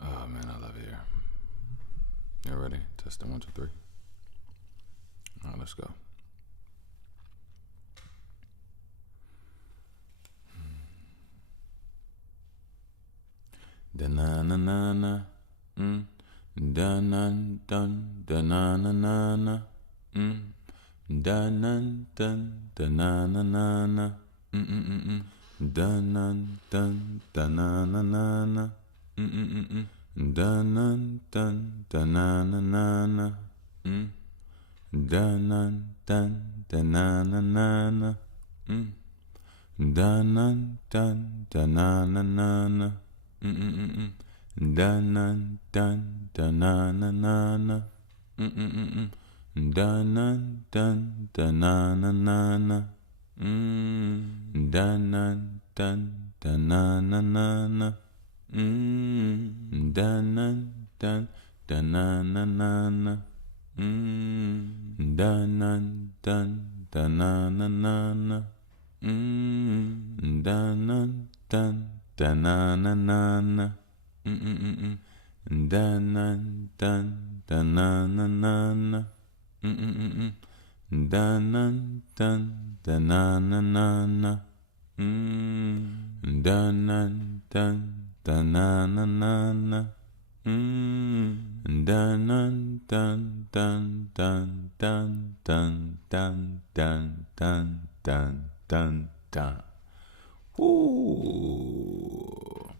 Oh man, I love it here. You ready? Testing 1, 2, 3. All right, let's go. Da na na na na. Da na dun da na na na na. Da na dun da na na na na. Da na dun da na na na na. Da na dun da na na na na. Da na dun da na na na na. Da na dun da na na na na. Da na dun da na na na na. Da na dun da na na na na. Da na dun da na na na na. Da na dun da na na na na. Da na dun da na na na na. Da na dun da na na na na. Da na dun da na na na na. Da na dun da na na na na. Da na dun da na na na na. Da na dun dun dun dun dun dun dun dun dun dun dun. Ooh.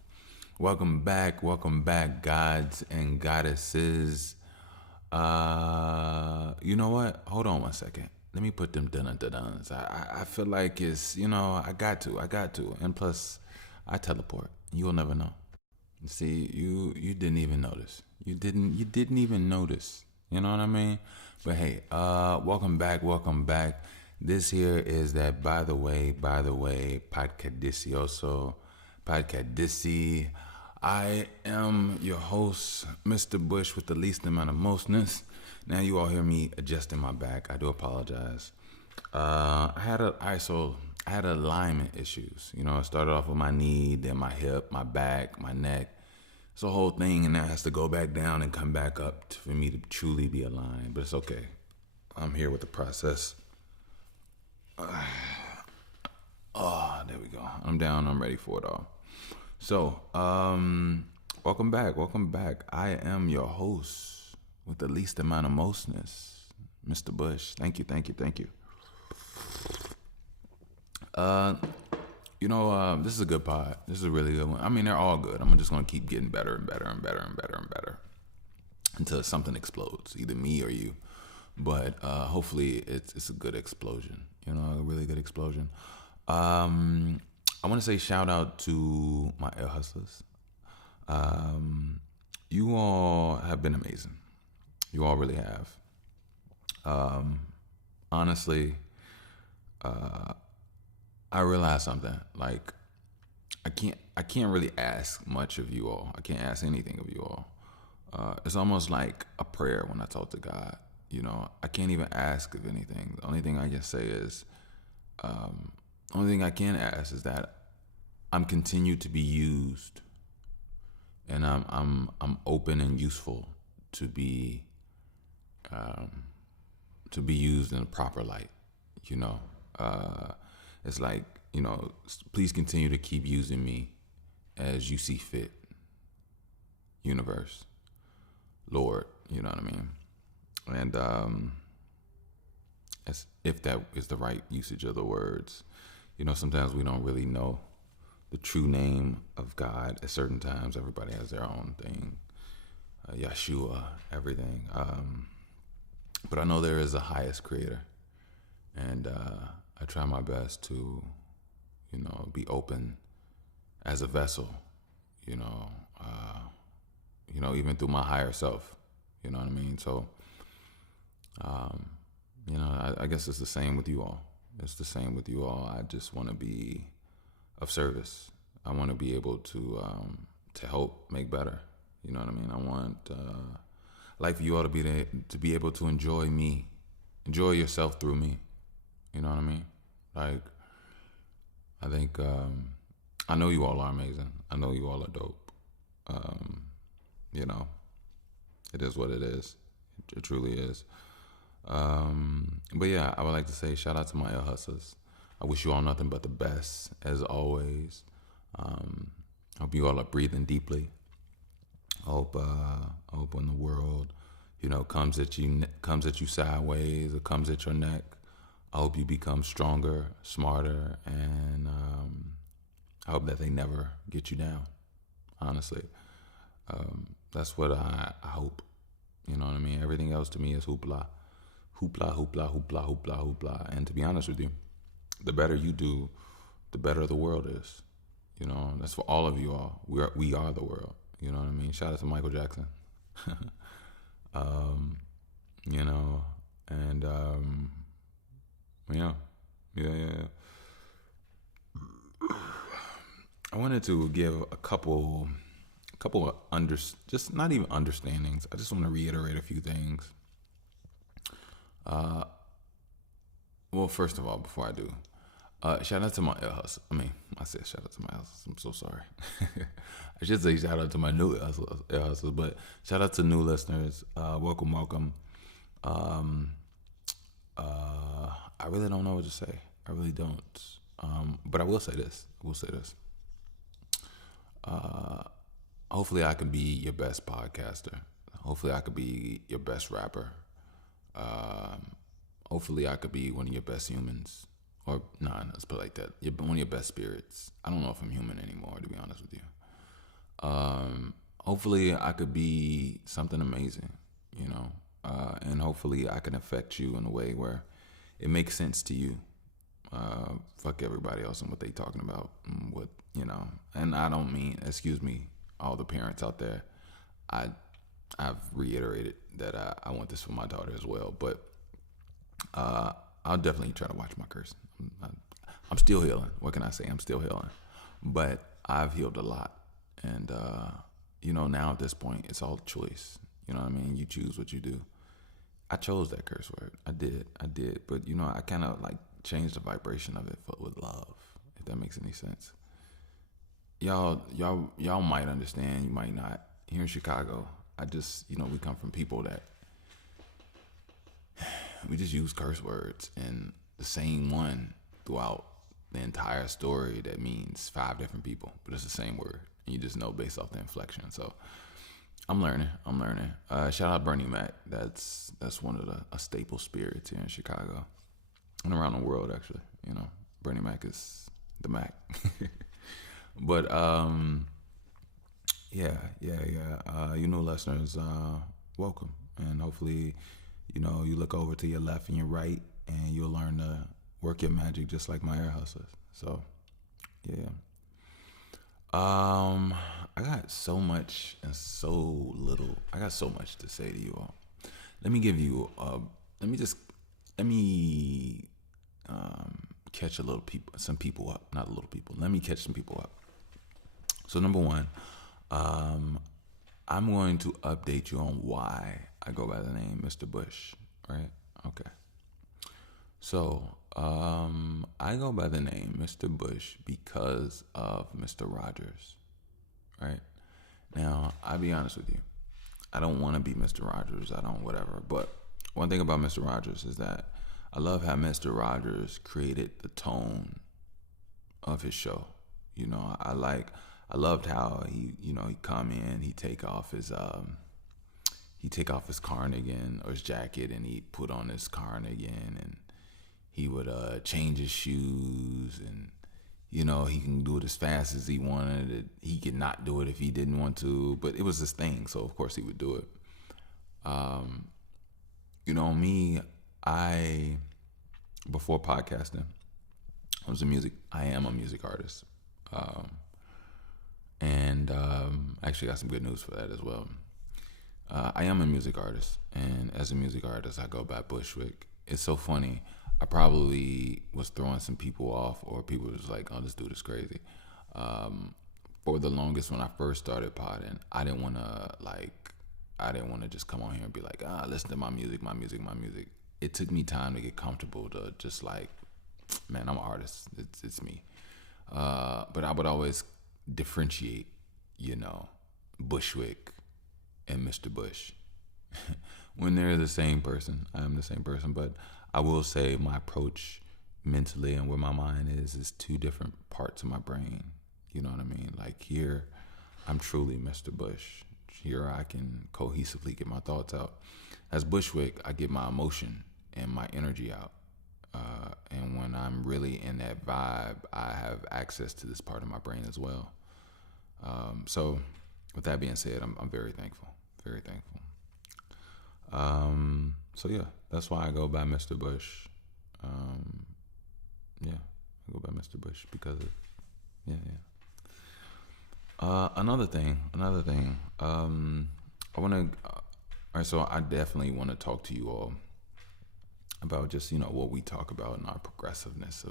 Welcome back, gods and goddesses. You know what? Hold on 1 second. Let me put them dun-dun-dun-duns. I feel like it's, I got to. And plus, I teleport. You'll never know. See, you didn't even notice. You didn't even notice. You know what I mean? But hey, welcome back. This here is that by the way, Podcadicioso, Podcadici. I am your host, Mr. Bush, with the least amount of mostness. Now you all hear me adjusting my back. I do apologize. I had alignment issues. I started off with my knee, then my hip, my back, my neck. It's a whole thing, and that has to go back down and come back up for me to truly be aligned. But it's okay. I'm here with the process. There we go. I'm down. I'm ready for it all. So, welcome back. I am your host with the least amount of mostness, Mr. Bush. Thank you. This is a good pod. This is a really good one. I mean, they're all good. I'm just going to keep getting better and better until something explodes, either me or you. But hopefully it's a good explosion, a really good explosion. I want to say shout out to my air hustlers. You all have been amazing. You all really have. Honestly, I realized something. Like, I can't really ask much of you all. I can't ask anything of you all. It's almost like a prayer when I talk to God. I can't even ask of anything. The only thing I can say is, only thing I can ask is that I'm continued to be used, and I'm open and useful to be used in a proper light. It's like, please continue to keep using me as you see fit. Universe, Lord, you know what I mean? And as if that is the right usage of the words. Sometimes we don't really know the true name of God at certain times. Everybody has their own thing. Yeshua, everything. But I know there is a highest creator. And I try my best to, be open as a vessel, even through my higher self. You know what I mean? So, I guess it's the same with you all. I just want to be of service. I want to be able to help make better. You know what I mean? I want, like for you all to be able to enjoy me, enjoy yourself through me. You know what I mean? Like, I think I know you all are amazing. I know you all are dope. Um, you know, it is what it is. It truly is. But yeah, I would like to say shout out to my ear hustlers. I wish you all nothing but the best as always. Um, I hope you all are breathing deeply. I hope when the world, comes at you sideways or comes at your neck, I hope you become stronger, smarter, and I hope that they never get you down. Honestly, that's what I hope. You know what I mean? Everything else to me is hoopla, hoopla, hoopla, hoopla, hoopla, hoopla. And to be honest with you, the better you do, the better the world is. You know, that's for all of you all. We are the world. You know what I mean? Shout out to Michael Jackson. um, you know, and yeah, yeah. I wanted to give a couple of just not even understandings. I just want to reiterate a few things. Well, first of all, before I do, shout out to my ear hustle. I said shout out to my hustles. I'm so sorry. I should say shout out to my new ear hustles, but shout out to new listeners. Welcome, welcome. Um, I really don't know what to say. I really don't. But I will say this. Hopefully, I can be your best podcaster. Hopefully, I could be your best rapper. Um, Hopefully, I could be one of your best humans. Or, nah, let's put it like that. You're one of your best spirits. I don't know if I'm human anymore, to be honest with you. Hopefully, I could be something amazing, and hopefully, I can affect you in a way where it makes sense to you. Fuck everybody else and what they talking about and and I don't mean, excuse me, all the parents out there. I I've reiterated that I want this for my daughter as well, but I'll definitely try to watch my curse. I'm still healing. What can I say? I'm still healing, but I've healed a lot, and now at this point, it's all choice. You know what I mean? You choose what you do. I chose that curse word. I did, but I kind of like changed the vibration of it with love. If that makes any sense. Y'all might understand. You might not. Here in Chicago, I just we come from people that we just use curse words and the same one throughout the entire story that means 5 different people, but it's the same word. And you just know based off the inflection. So I'm learning. Shout out Bernie Mac. That's one of a staple spirits here in Chicago and around the world, actually. Bernie Mac is the Mac. But yeah. You new listeners, welcome, and hopefully, you look over to your left and your right, and you'll learn to work your magic just like my ear hustlers. So, yeah. I got so much and so little. I got so much to say to you all. Let me give you. Let me catch some people up. Not a little people. Let me catch some people up. So number one, I'm going to update you on why I go by the name Mr. Bush. Right? Okay. So I go by the name Mr. Bush because of Mr. Rogers. Right? Now, I'll be honest with you. I don't want to be Mr. Rogers. I don't whatever. But one thing about Mr. Rogers is that I love how Mr. Rogers created the tone of his show. I loved how he come in, he take off his cardigan or his jacket, and he put on his cardigan, and he would change his shoes, and he can do it as fast as he wanted. He could not do it if he didn't want to, but it was his thing, so of course he would do it. Me, before podcasting, I am a music artist. And actually got some good news for that as well. I am a music artist, and as a music artist, I go by Bushwick. It's so funny. I probably was throwing some people off, or people was like, "Oh, this dude is crazy." For the longest, when I first started podding, I didn't want to just come on here and be like, listen to my music. It took me time to get comfortable to just like, man, I'm an artist. It's me. But I would always differentiate, you know, Bushwick and Mr. Bush. When they're the same person, I am the same person. But I will say my approach mentally and where my mind is two different parts of my brain. You know what I mean? Like here, I'm truly Mr. Bush. Here, I can cohesively get my thoughts out. As Bushwick, I get my emotion and my energy out. And when I'm really in that vibe, I have access to this part of my brain as well. So, with that being said, I'm very thankful. Very thankful. So yeah, that's why I go by Mr. Bush. Yeah, I go by Mr. Bush because of yeah, yeah. Another thing. I want to. All right, so I definitely want to talk to you all about just what we talk about in our progressiveness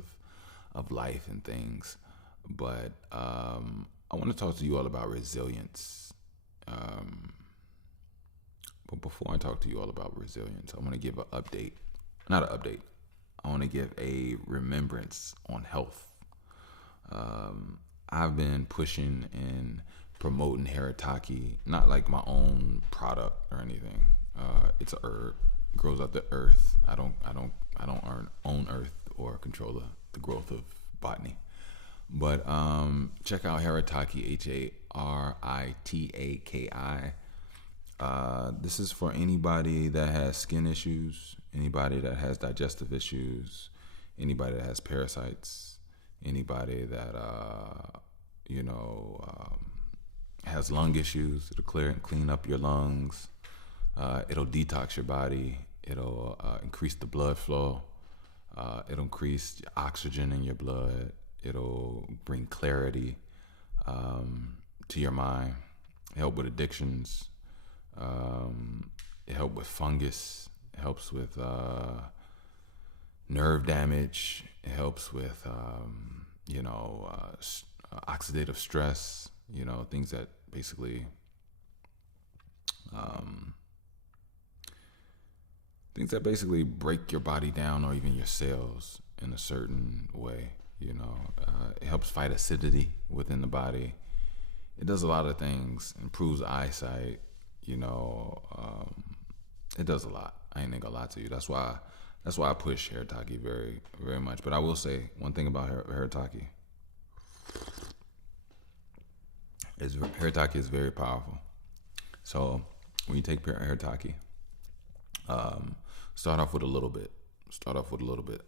of life and things, but I want to talk to you all about resilience. But before I talk to you all about resilience, I want to give an update. Not an update. I want to give a remembrance on health. I've been pushing and promoting Harataki, not like my own product or anything. It's a herb, grows out the earth. I don't own earth or control the growth of botany. But check out Harataki, Haritaki. This is for anybody that has skin issues, anybody that has digestive issues, anybody that has parasites, anybody that has lung issues. It'll clear and clean up your lungs. It'll detox your body. It'll increase the blood flow. It'll increase oxygen in your blood. It'll bring clarity to your mind. Help with addictions. It helps with fungus. It helps with nerve damage. It helps with oxidative stress. Things that basically break your body down or even your cells in a certain way. It helps fight acidity within the body. It does a lot of things. Improves eyesight. It does a lot. I ain't gonna lie to you. That's why I push Harataki very, very much. But I will say one thing about Harataki. Harataki is very powerful. So when you take Harataki, start off with a little bit.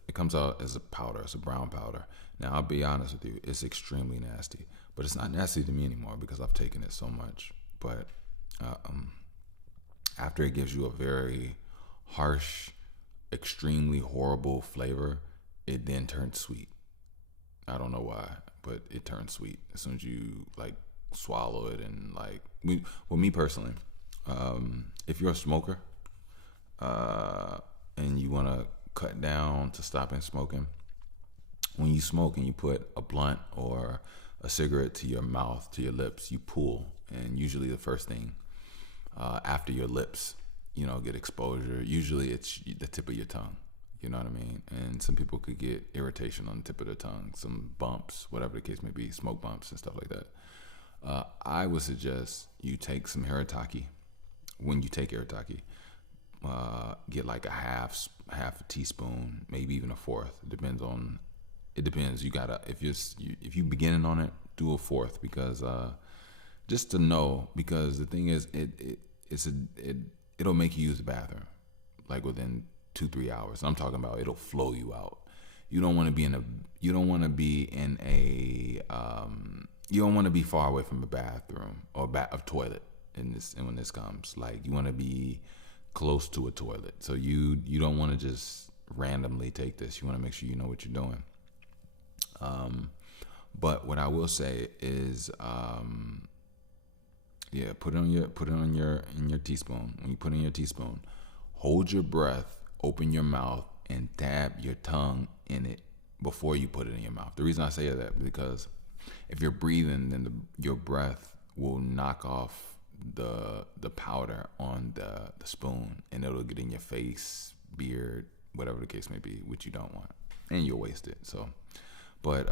It comes out as a powder. It's a brown powder. Now, I'll be honest with you. It's extremely nasty. But it's not nasty to me anymore because I've taken it so much. But after it gives you a very harsh, extremely horrible flavor, it then turns sweet. I don't know why, but it turns sweet as soon as you swallow it. And me personally, if you're a smoker and you want to cut down to stopping smoking, when you smoke and you put a blunt or a cigarette to your mouth, to your lips, you pull, and usually the first thing after your lips, get exposure. Usually it's the tip of your tongue. You know what I mean? And some people could get irritation on the tip of their tongue, some bumps, whatever the case may be, smoke bumps and stuff like that. I would suggest you take some Harataki. When you take Harataki, get like a half a teaspoon, maybe even a fourth. It depends. You gotta if you beginning on it, do a fourth because just to know, because the thing is it'll make you use the bathroom within 2-3 hours. I'm talking about it'll flow you out. You don't want to be far away from a bathroom or a toilet when this comes. You want to be close to a toilet. So you don't want to just randomly take this. You want to make sure you know what you're doing. But what I will say is, put it on your teaspoon. When you put it in your teaspoon, hold your breath, open your mouth, and dab your tongue in it before you put it in your mouth. The reason I say that is because if you're breathing, then your breath will knock off the powder on the spoon, and it'll get in your face, beard, whatever the case may be, which you don't want, and you'll waste it. So But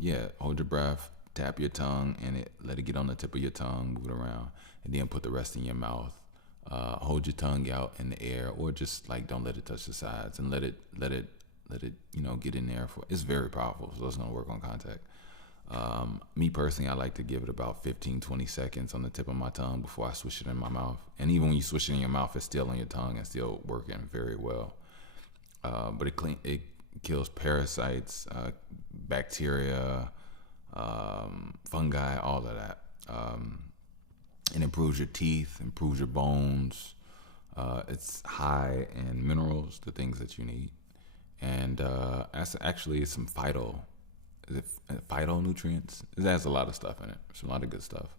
yeah, hold your breath, tap your tongue, and let it get on the tip of your tongue, move it around, and then put the rest in your mouth. Hold your tongue out in the air, or just like don't let it touch the sides, and let it get in there. It's very powerful, so it's gonna work on contact. Me personally, I like to give it about 15, 20 seconds on the tip of my tongue before I swish it in my mouth. And even when you swish it in your mouth, it's still on your tongue and still working very well. But it kills parasites, bacteria, fungi, all of that. It improves your teeth, improves your bones. It's high in minerals, the things that you need. And that's actually some phytonutrients. It has a lot of stuff in it. There's a lot of good stuff.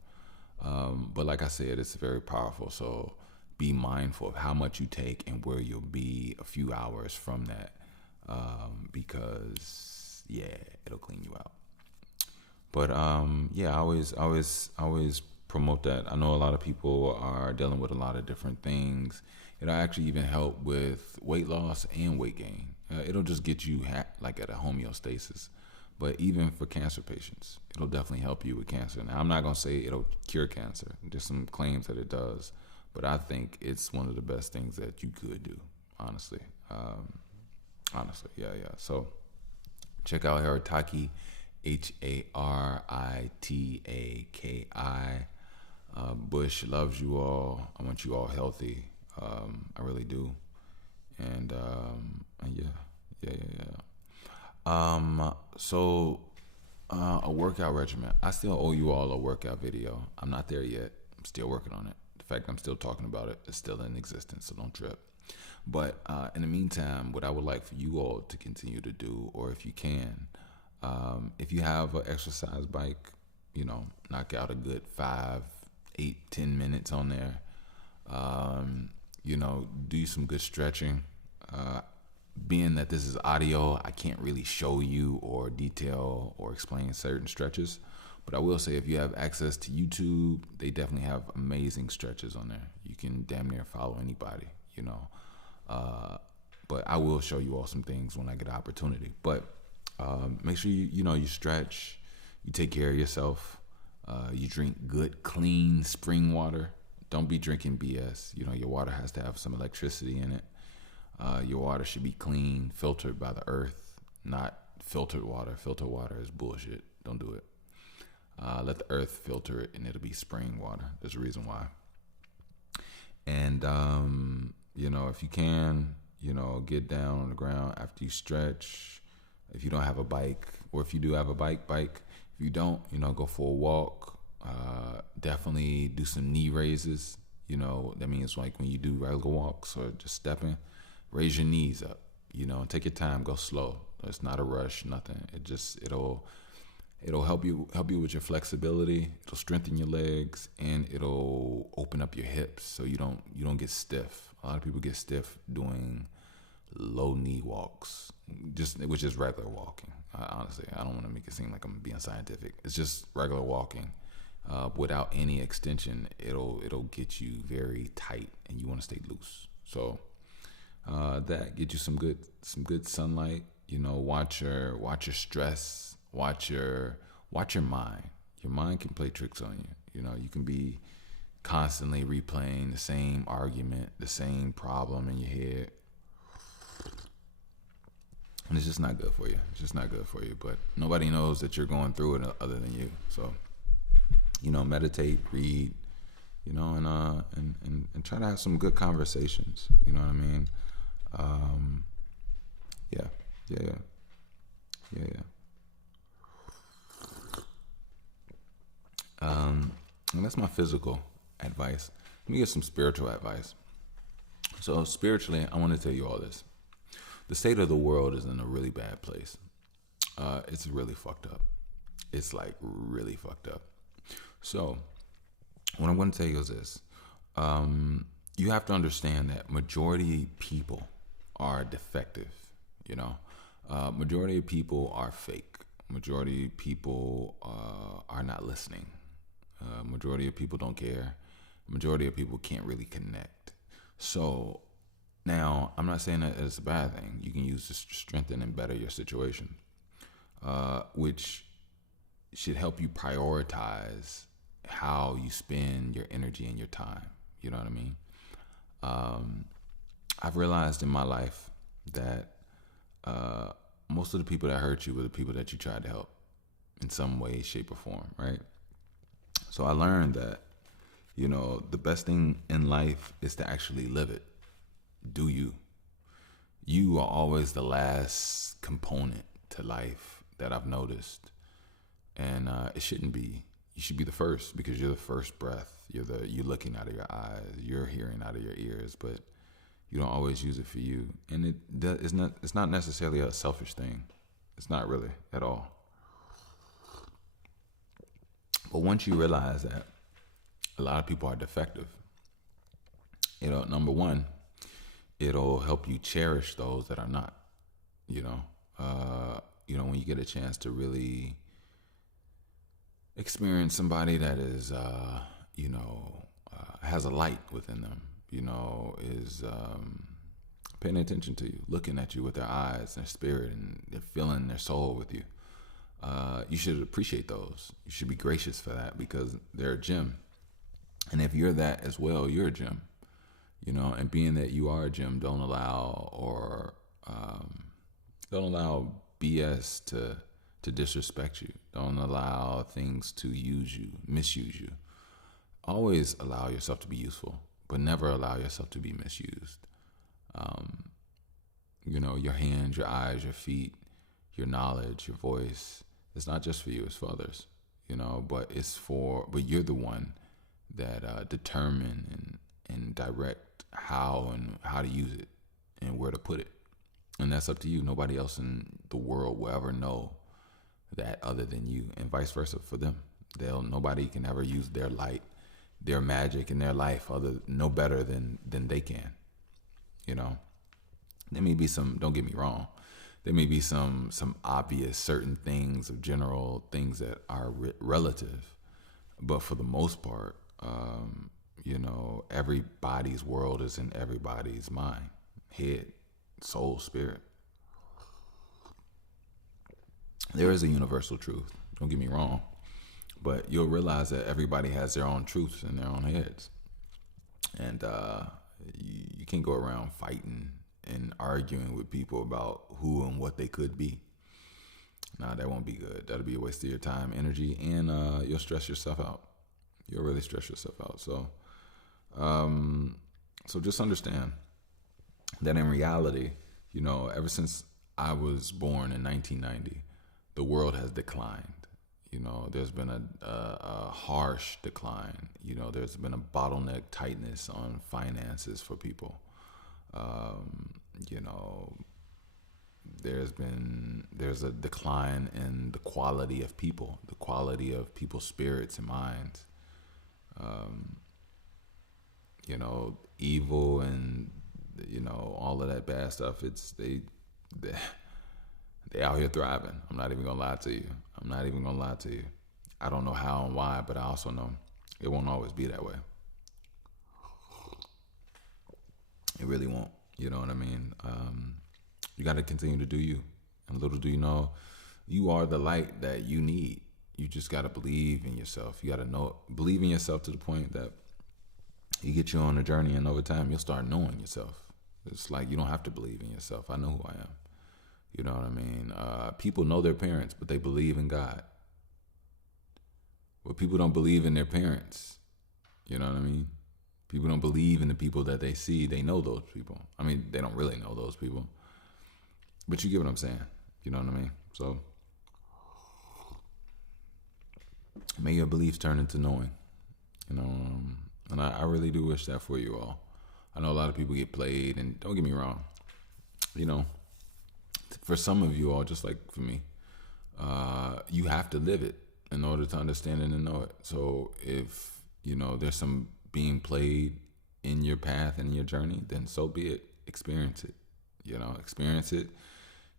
But like I said, it's very powerful. So be mindful of how much you take and where you'll be a few hours from that. Because yeah, it'll clean you out. But yeah, I always promote that. I know a lot of people are dealing with a lot of different things. It'll actually even help with weight loss and weight gain. It'll just get you like at a homeostasis. But even for cancer patients, it'll definitely help you with cancer. Now, I'm not going to say it'll cure cancer. There's some claims that it does. But I think it's one of the best things that you could do, honestly. Honestly, yeah. So check out Haritaki, Haritaki. Bush loves you all. I want you all healthy. I really do. And yeah. So a workout regimen. I still owe you all a workout video. I'm not there yet. I'm still working on it. The fact I'm still talking about it is still in existence, so don't trip. But in the meantime, what I would like for you all to continue to do, or if you can, if you have an exercise bike, knock out a good 5, 8, 10 minutes on there. Do some good stretching. Being that this is audio, I can't really show you or detail or explain certain stretches. But I will say, if you have access to YouTube, they definitely have amazing stretches on there. You can damn near follow anybody, But I will show you all some things when I get an opportunity. But make sure you stretch, you take care of yourself, you drink good, clean spring water. Don't be drinking BS. Your water has to have some electricity in it. Your water should be clean, filtered by the earth, not filtered water. Filtered water is bullshit. Don't do it. Let the earth filter it, and it'll be spring water. There's a reason why. And if you can, get down on the ground after you stretch. If you don't have a bike, or if you do have a bike. If you don't, go for a walk. Definitely do some knee raises. That means like when you do regular walks or just stepping, raise your knees up. Take your time, go slow. It's not a rush, nothing. It'll help you with your flexibility. It'll strengthen your legs, and it'll open up your hips so you don't get stiff. A lot of people get stiff doing low knee walks, which is regular walking. Honestly, I don't want to make it seem like I'm being scientific. It's just regular walking. Without any extension, it'll get you very tight, and you want to stay loose. So that get you some good sunlight. Watch your stress. Watch your mind. Your mind can play tricks on you. You can be constantly replaying the same argument, the same problem in your head. And it's just not good for you. It's just not good for you. But nobody knows that you're going through it other than you. So, meditate, read, and try to have some good conversations. You know what I mean? Yeah. And that's my physical advice. Let me get some spiritual advice. So spiritually, I want to tell you all this. The state of the world is in a really bad place. It's really fucked up. It's like really fucked up. So what I'm going to tell you is this. You have to understand that majority people are defective, majority of people are fake. Majority of people are not listening. Majority of people don't care. Majority of people can't really connect. So now, I'm not saying that it's a bad thing. You can use this to strengthen and better your situation. which should help you prioritize how you spend your energy and your time. You know what I mean? I've realized in my life that most of the people that hurt you were the people that you tried to help in some way, shape, or form, right? So I learned that, the best thing in life is to actually live it. Do you? You are always the last component to life that I've noticed. And it shouldn't be. You should be the first because you're the first breath. You're looking out of your eyes. You're hearing out of your ears, but you don't always use it for you. And it's not necessarily a selfish thing. It's not really at all. But once you realize that a lot of people are defective, number one, it'll help you cherish those that are not. When you get a chance to really experience somebody that is, has a light within them, is paying attention to you, looking at you with their eyes, their spirit, and they're feeling their soul with you. You should appreciate those. You should be gracious for that because they're a gem. And if you're that as well, you're a gem. And being that you are a gem, don't allow BS to disrespect you. Don't allow things to misuse you. Always allow yourself to be useful, but never allow yourself to be misused. Your hands, your eyes, your feet, your knowledge, your voice. It's not just for you, it's for others, but but you're the one that determine and direct how to use it and where to put it. And that's up to you. Nobody else in the world will ever know that other than you, and vice versa for them. Nobody can ever use their light, their magic in their life no better than they can. There may be some, don't get me wrong, there may be some obvious certain things of general things that are relative, but for the most part, everybody's world is in everybody's mind, head, soul, spirit. There is a universal truth, don't get me wrong, but you'll realize that everybody has their own truths in their own heads. And you can't go around fighting and arguing with people about who and what they could be. Nah, that won't be good. That'll be a waste of your time, energy, and you'll stress yourself out. You'll really stress yourself out. So just understand that in reality, ever since I was born in 1990, the world has declined. There's been a harsh decline. There's been a bottleneck tightness on finances for people. There's a decline in the quality of people, the quality of people's spirits and minds. Evil and all of that bad stuff. They out here thriving. I'm not even gonna lie to you. I don't know how and why, but I also know it won't always be that way. It really won't. You know what I mean? You got to continue to do you. And little do you know, you are the light that you need. You just got to believe in yourself. You got to believe in yourself to the point that you get you on a journey, and over time you'll start knowing yourself. It's like you don't have to believe in yourself. I know who I am. You know what I mean? People know their parents, but they believe in God. But people don't believe in their parents. You know what I mean? People don't believe in the people that they see. They know those people. I mean, they don't really know those people. But you get what I'm saying. You know what I mean? So, may your beliefs turn into knowing. And I really do wish that for you all. I know a lot of people get played, and don't get me wrong. For some of you all, just like for me, you have to live it in order to understand it and know it. So if, there's some being played in your path and your journey, then so be it. Experience it. Experience it,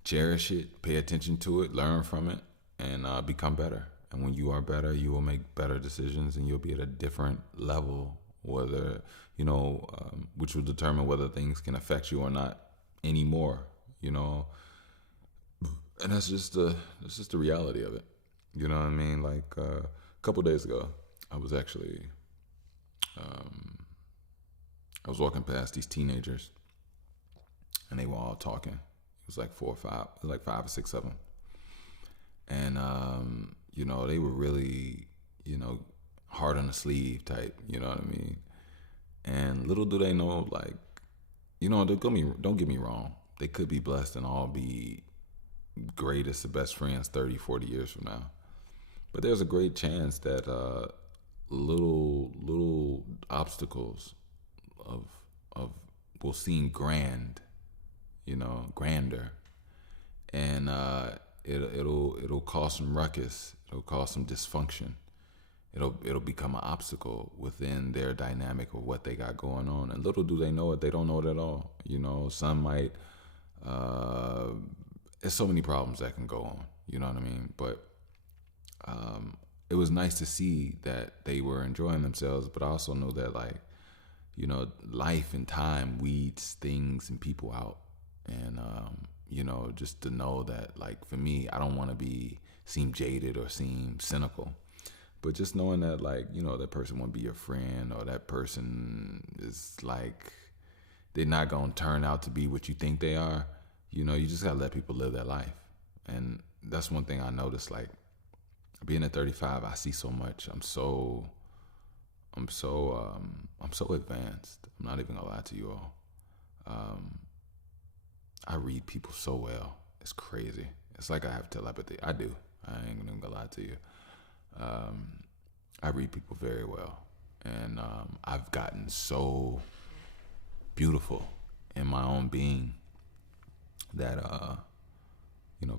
cherish it, pay attention to it, learn from it, and become better. And when you are better, you will make better decisions, and you'll be at a different level, whether, which will determine whether things can affect you or not anymore, And that's just the reality of it. You know what I mean? Like a couple days ago, I was actually I was walking past these teenagers, and they were all talking. It was like four or five. It was like 5 or 6 of them, and they were really, hard on the sleeve type. You know what I mean? And little do they know, like, don't get me wrong. They could be blessed and all be greatest of best friends 30, 40 years from now. But there's a great chance that little obstacles of will seem grander, and it'll cause some ruckus. It'll cause some dysfunction. It'll become an obstacle within their dynamic of what they got going on. And little do they know it, they don't know it at all. Some might. There's so many problems that can go on. You know what I mean? But it was nice to see that they were enjoying themselves. But I also know that, like, life and time weeds things and people out. And just to know that, like, for me, I don't want to seem jaded or seem cynical. But just knowing that, like, that person won't be your friend, or that person is, like, they're not going to turn out to be what you think they are. You just got to let people live their life. And that's one thing I noticed, like, being at 35, I see so much. I'm so advanced. I'm not even going to lie to you all. I read people so well. It's crazy. It's like I have telepathy. I do. I ain't even going to lie to you. I read people very well, and I've gotten so beautiful in my own being that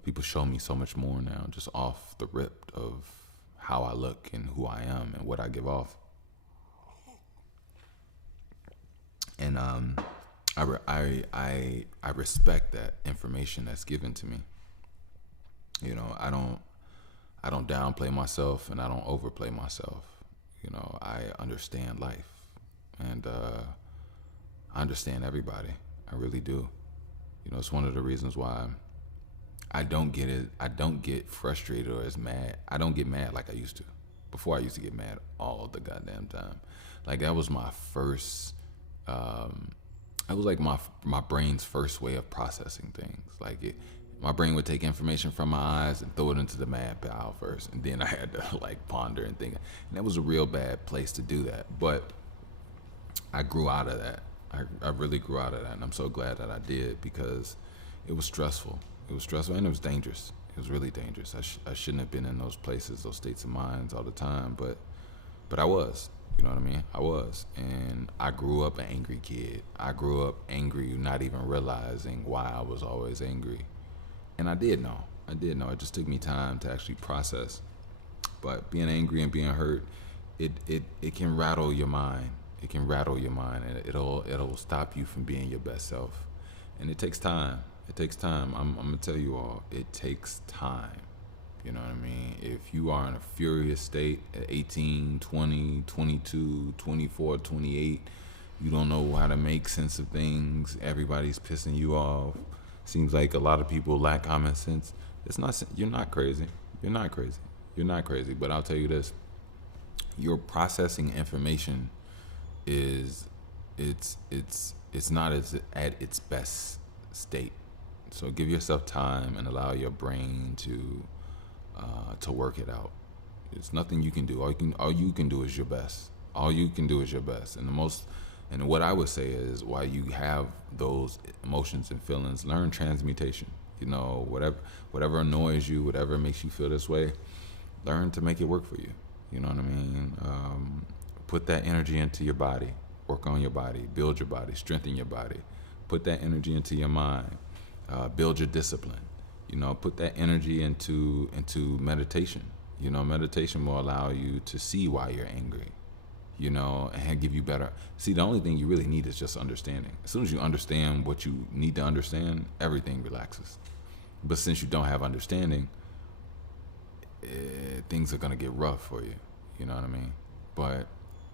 people show me so much more now, just off the rip of how I look and who I am and what I give off. And I respect that information that's given to me. I don't downplay myself, and I don't overplay myself. I understand life, and I understand everybody. I really do. It's one of the reasons why I don't get frustrated or as mad. I don't get mad like I used to. Before, I used to get mad all the goddamn time. Like, that was my first. It was like my brain's first way of processing things. Like, my brain would take information from my eyes and throw it into the mad pile first, and then I had to, like, ponder and think. And that was a real bad place to do that. But I grew out of that. I really grew out of that, and I'm so glad that I did, because it was stressful. It was stressful, and it was dangerous. It was really dangerous. I shouldn't have been in those places, those states of mind all the time, but I was. You know what I mean? I was. And I grew up an angry kid. I grew up angry, not even realizing why I was always angry. And I did know. It just took me time to actually process. But being angry and being hurt, it can rattle your mind. It can rattle your mind, and it'll stop you from being your best self. And it takes time. It takes time. I'm gonna tell you all, it takes time. You know what I mean? If you are in a furious state at 18, 20, 22, 24, 28, you don't know how to make sense of things. Everybody's pissing you off. Seems like a lot of people lack common sense. You're not crazy. You're not crazy. You're not crazy. But I'll tell you this: your processing information it's not at its best state. So give yourself time and allow your brain to work it out. There's nothing you can do. All you can do is your best. All you can do is your best. And what I would say is, while you have those emotions and feelings, learn transmutation. Whatever annoys you, whatever makes you feel this way, learn to make it work for you. You know what I mean? Put that energy into your body. Work on your body. Build your body. Strengthen your body. Put that energy into your mind. Build your discipline. Put that energy into meditation. Meditation will allow you to see why you're angry. And give you better. See, the only thing you really need is just understanding. As soon as you understand what you need to understand, everything relaxes. But since you don't have understanding, things are going to get rough for you. You know what I mean? But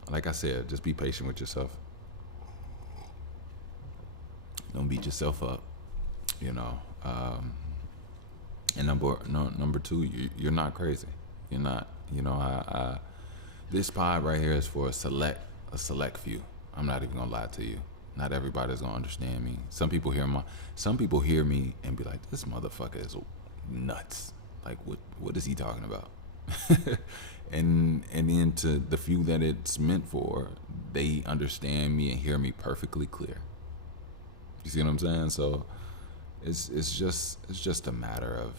like I said, just be patient with yourself. Don't beat yourself up. And number two, you're not crazy. You're not. You know, this pod right here is for a select few. I'm not even gonna lie to you. Not everybody's gonna understand me. Some people hear me and be like, "This motherfucker is nuts. Like, what is he talking about?" and then to the few that it's meant for, they understand me and hear me perfectly clear. You see what I'm saying? So it's just a matter of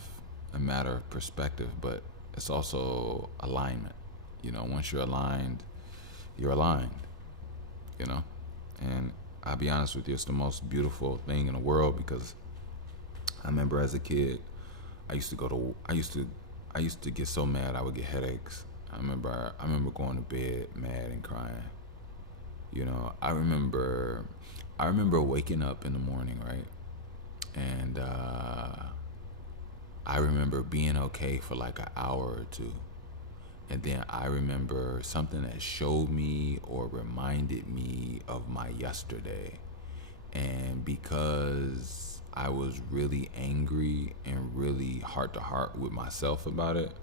perspective, but it's also alignment. You know, once you're aligned, you're aligned. You know, and I'll be honest with you, it's the most beautiful thing in the world, because I remember as a kid, I used to get so mad I would get headaches. I remember going to bed mad and crying. You know, I remember waking up in the morning, right? And I remember being okay for like an hour or two. And then I remember something that showed me or reminded me of my yesterday. And because I was really angry and really heart to heart with myself about it,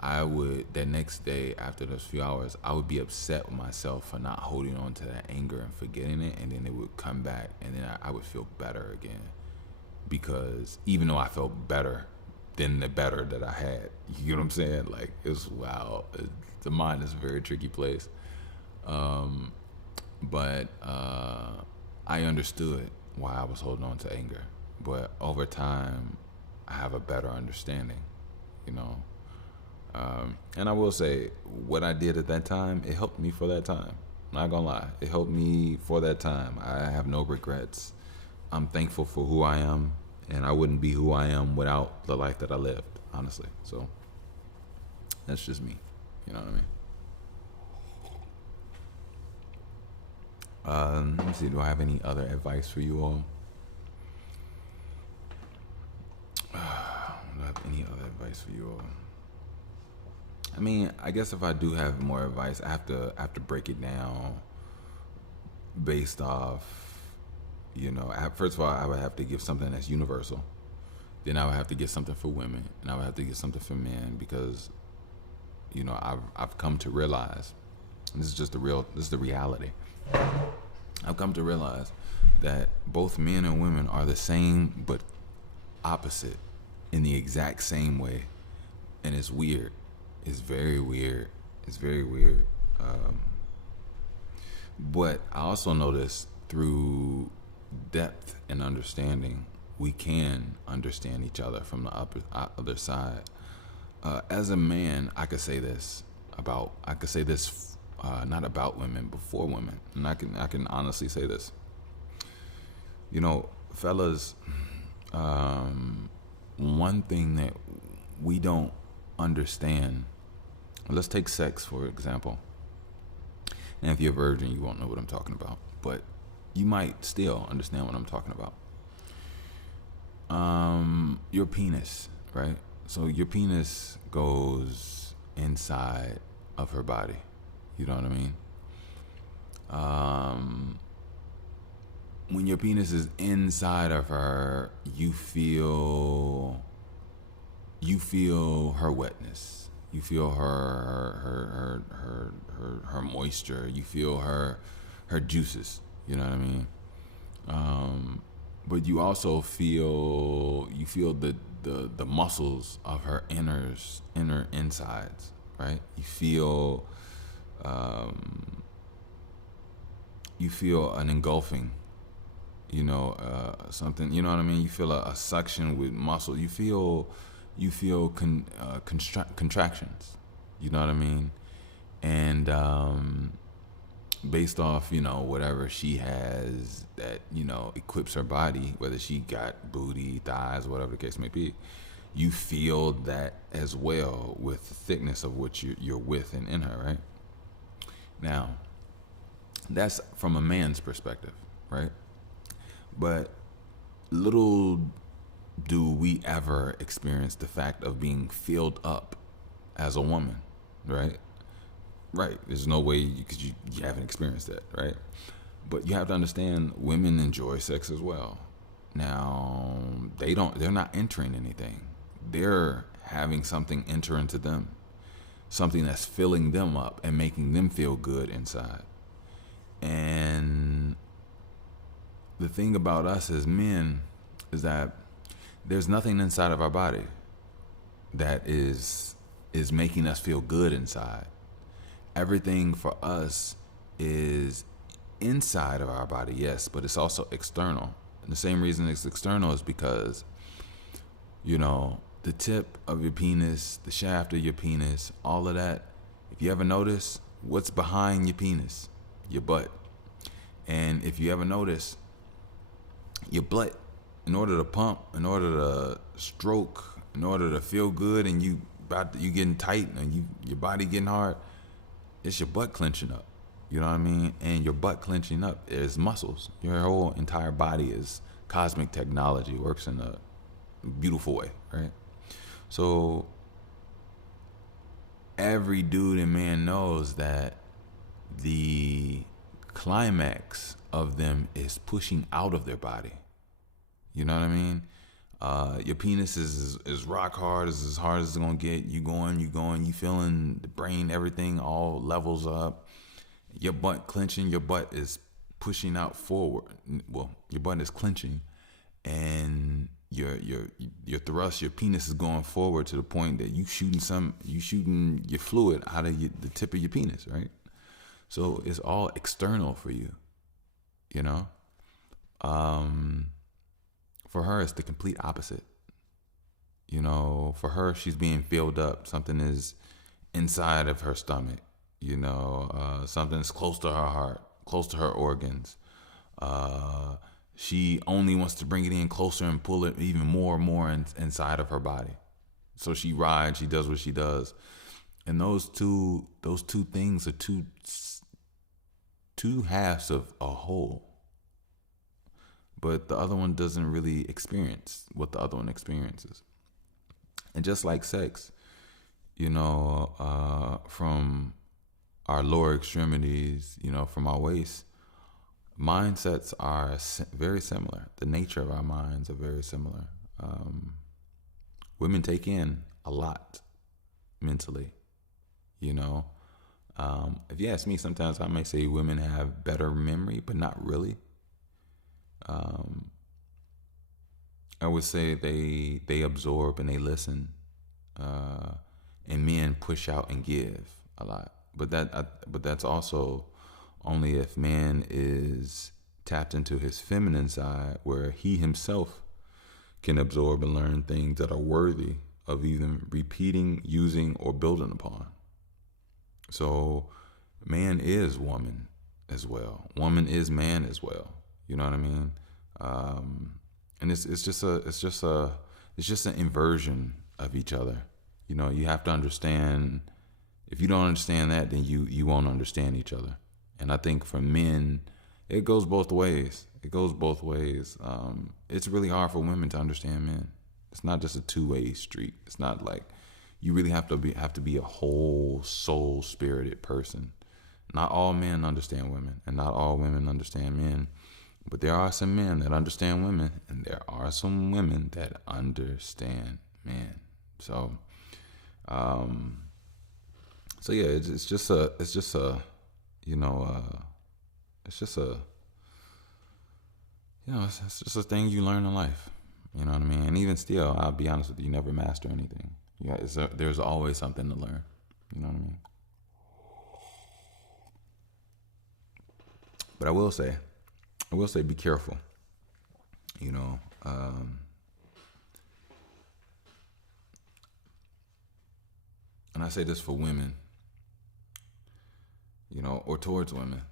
I would, the next day after those few hours, I would be upset with myself for not holding on to that anger and forgetting it. And then it would come back, and then I would feel better again. Because even though I felt better than the better that I had, you know what I'm saying? Like, it's wow. The mind is a very tricky place. But I understood why I was holding on to anger. But over time, I have a better understanding, you know. And I will say, what I did at that time, it helped me for that time. I'm not gonna lie, it helped me for that time. I have no regrets. I'm thankful for who I am, and I wouldn't be who I am without the life that I lived, honestly. So that's just me. You know what I mean? Let me see. Do I have any other advice for you all? Do I have any other advice for you all? I mean, I guess if I do have more advice, I have to break it down based off, you know, first of all, I would have to give something that's universal. Then I would have to get something for women, and I would have to get something for men, because, you know, I've come to realize, and this is the reality. I've come to realize that both men and women are the same but opposite in the exact same way, and it's weird. It's very weird. It's very weird. But I also notice through depth and understanding, we can understand each other from the other side. As a man, I could say this not about women, but for women, and I can honestly say this. You know, fellas, one thing that we don't understand. Let's take sex, for example. And if you're a virgin, you won't know what I'm talking about, but you might still understand what I'm talking about. Your penis, right? So your penis goes inside of her body. You know what I mean? When your penis is inside of her, you feel her wetness. You feel her moisture. You feel her juices. You know what I mean? But you also feel the muscles of her inner insides, right? You feel an engulfing. You know, something. You know what I mean? You feel a suction with muscle. You feel contractions. You know what I mean? And based off, you know, whatever she has that, you know, equips her body, whether she got booty, thighs, whatever the case may be, you feel that as well with the thickness of what you're with and in her, right? Now, that's from a man's perspective, right? But little do we ever experience the fact of being filled up as a woman, right? Right. There's no way because you haven't experienced that, right? But you have to understand, women enjoy sex as well. Now, they're not entering anything. they're having something enter into them, something that's filling them up and making them feel good inside. And the thing about us as men is that there's nothing inside of our body that is making us feel good inside. Everything for us is inside of our body, yes, but it's also external. And the same reason it's external is because, the tip of your penis, the shaft of your penis, all of that, if you ever notice, what's behind your penis? Your butt. And if you ever notice, your butt, in order to pump, in order to stroke, in order to feel good, and you getting tight and your body getting hard, it's your butt clenching up. You know what I mean? And your butt clenching up is muscles. Your whole entire body is cosmic technology, works in a beautiful way, right? So every dude and man knows that the climax of them is pushing out of their body. You know what I mean? Your penis is rock hard, is as hard as it's gonna get. You going, you feeling the brain, everything all levels up. Your butt clenching, your butt is pushing out forward. Well, your butt is clenching, and your thrust, your penis is going forward to the point that you shooting your fluid out of the tip of your penis, right? So it's all external for you, you know. For her, it's the complete opposite. For her, she's being filled up. Something is inside of her stomach. Something's close to her heart, close to her organs. She only wants to bring it in closer and pull it even more and more inside of her body. So she rides, she does what she does. And those two things are two halves of a whole. But the other one doesn't really experience what the other one experiences. And just like sex, from our lower extremities, from our waist, mindsets are very similar. The nature of our minds are very similar. Women take in a lot mentally, If you ask me, sometimes I may say women have better memory, but not really. I would say they absorb and they listen, and men push out and give a lot. But that's also only if man is tapped into his feminine side, where he himself can absorb and learn things that are worthy of even repeating, using, or building upon. So man is woman as well. Woman is man as well. You know what I mean? And it's just an inversion of each other. You have to understand. If you don't understand that, then you won't understand each other. And I think for men, it goes both ways. It's really hard for women to understand men. It's not just a two-way street. It's not like you really have to be a whole soul-spirited person. Not all men understand women, and not all women understand men. But there are some men that understand women, and there are some women that understand men. So, yeah, it's just a thing you learn in life. You know what I mean? And even still, I'll be honest with you, never master anything. Yeah, there's always something to learn. You know what I mean? But I will say, be careful. And I say this for women, or towards women.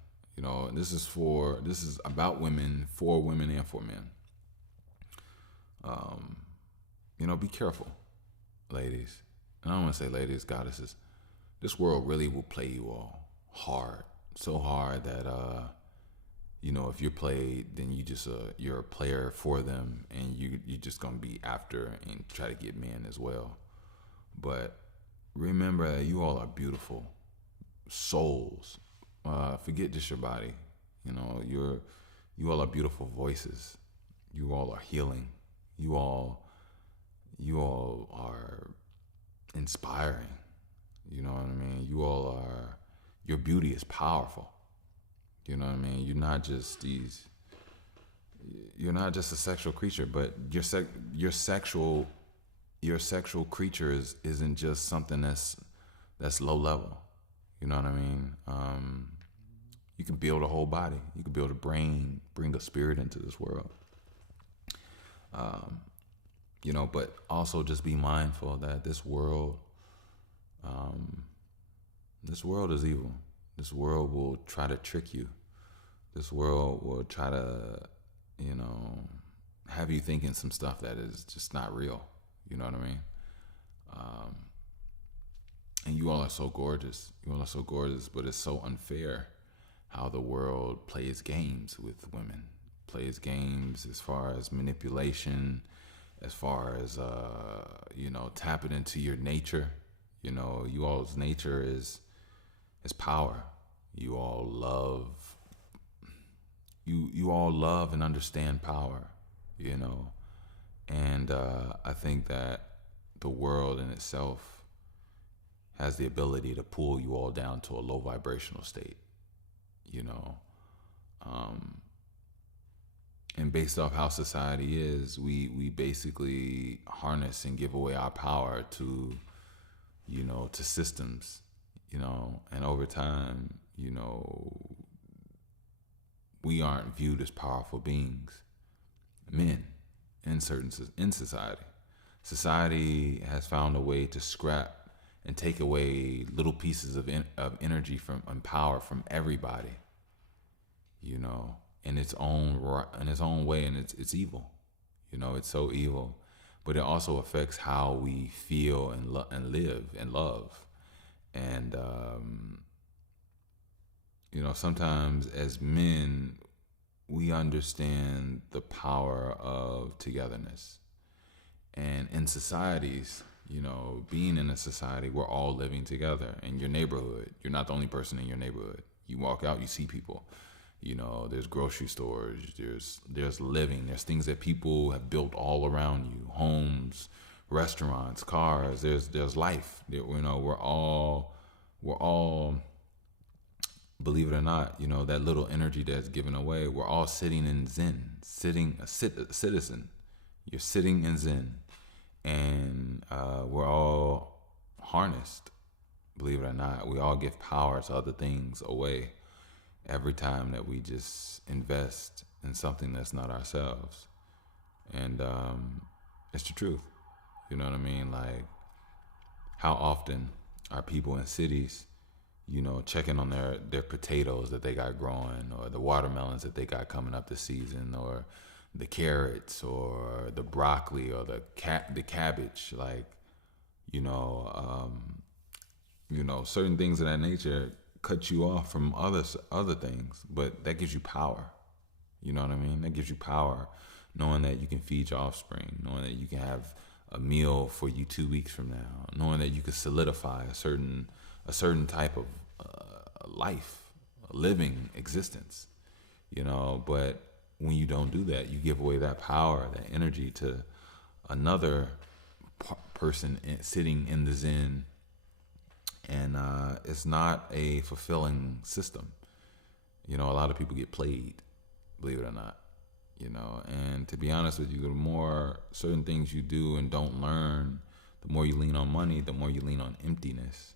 This is about women, for women, and for men. Be careful, ladies. And I don't want to say ladies, goddesses. This world really will play you all hard, so hard that if you're played, then you're a player for them, and you're just gonna be after and try to get men as well. But remember that you all are beautiful souls. Forget just your body. You all are beautiful voices. You all are healing. You all You all are inspiring. You know what I mean? You all are, your beauty is powerful. You know what I mean? You're not just a sexual creature, but your sexual creature isn't just something that's low level. You know what I mean? You can build a whole body. You can build a brain, bring a spirit into this world. But also just be mindful that this world is evil. This world will try to trick you. This world will try to, you know, have you thinking some stuff that is just not real. You know what I mean? And you all are so gorgeous. You all are so gorgeous, but it's so unfair how the world plays games with women. Plays games as far as manipulation, as far as tapping into your nature. You all's nature is power. You all love you all love and understand power, and I think that the world in itself has the ability to pull you all down to a low vibrational state, you know. And based off how society is, we basically harness and give away our power to systems, and over time, we aren't viewed as powerful beings, men, in society. Society has found a way to scrap and take away little pieces of energy and power from everybody, in its own way, and it's evil. It's so evil, but it also affects how we feel and live and love. And sometimes as men, we understand the power of togetherness. And in societies, being in a society, we're all living together. In your neighborhood, you're not the only person in your neighborhood. You walk out, you see people. There's grocery stores, there's living, there's things that people have built all around you, homes, restaurants, cars. There's life. We're all, believe it or not, that little energy that's given away. We're all sitting in Zen, a citizen. You're sitting in Zen, and we're all harnessed. Believe it or not, we all give power to other things away every time that we just invest in something that's not ourselves. And it's the truth. You know what I mean? Like, how often are people in cities, checking on their potatoes that they got growing, or the watermelons that they got coming up this season, or the carrots, or the broccoli, or the cabbage, like, certain things of that nature cut you off from other things, but that gives you power. You know what I mean? That gives you power, knowing that you can feed your offspring, knowing that you can have a meal for you 2 weeks from now, knowing that you can solidify a certain type of life, a living existence. But when you don't do that, you give away that power, that energy to another person sitting in the Zen, and it's not a fulfilling system. A lot of people get played, believe it or not. And to be honest with you, the more certain things you do and don't learn, the more you lean on money, the more you lean on emptiness.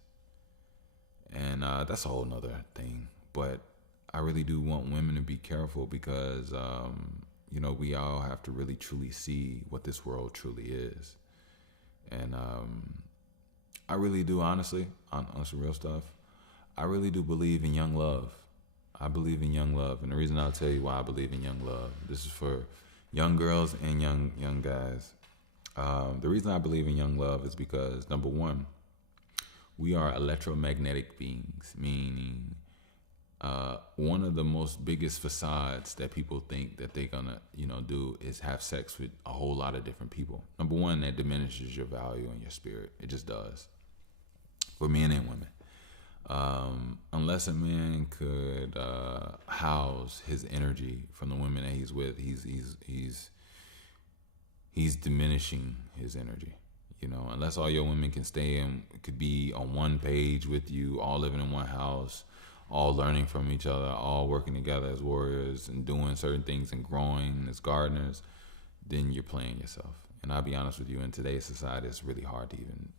And that's a whole nother thing. But I really do want women to be careful, because, we all have to really truly see what this world truly is. And I really do, honestly, on some real stuff, I really do believe in young love. I believe in young love. And the reason I'll tell you why I believe in young love, this is for young girls and young guys. The reason I believe in young love is because, number one, we are electromagnetic beings, meaning one of the most biggest facades that people think that they're gonna, do is have sex with a whole lot of different people. Number one, that diminishes your value and your spirit. It just does, for men and women. Unless a man could house his energy from the women that he's with, he's diminishing his energy. You know, unless all your women can stay and could be on one page with you, all living in one house, all learning from each other, all working together as warriors and doing certain things and growing as gardeners, then you're playing yourself. And I'll be honest with you, in today's society, it's really hard to even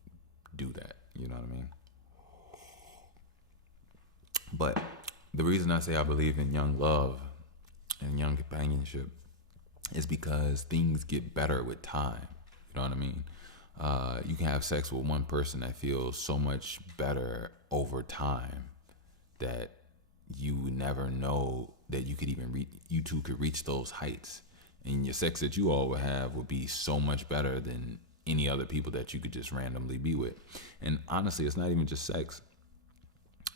do that. You know what I mean? But the reason I say I believe in young love and young companionship is because things get better with time. You know what I mean? You can have sex with one person that feels so much better over time that you would never know that you could even reach. You two could reach those heights, and your sex that you all would have would be so much better than any other people that you could just randomly be with. And honestly, it's not even just sex.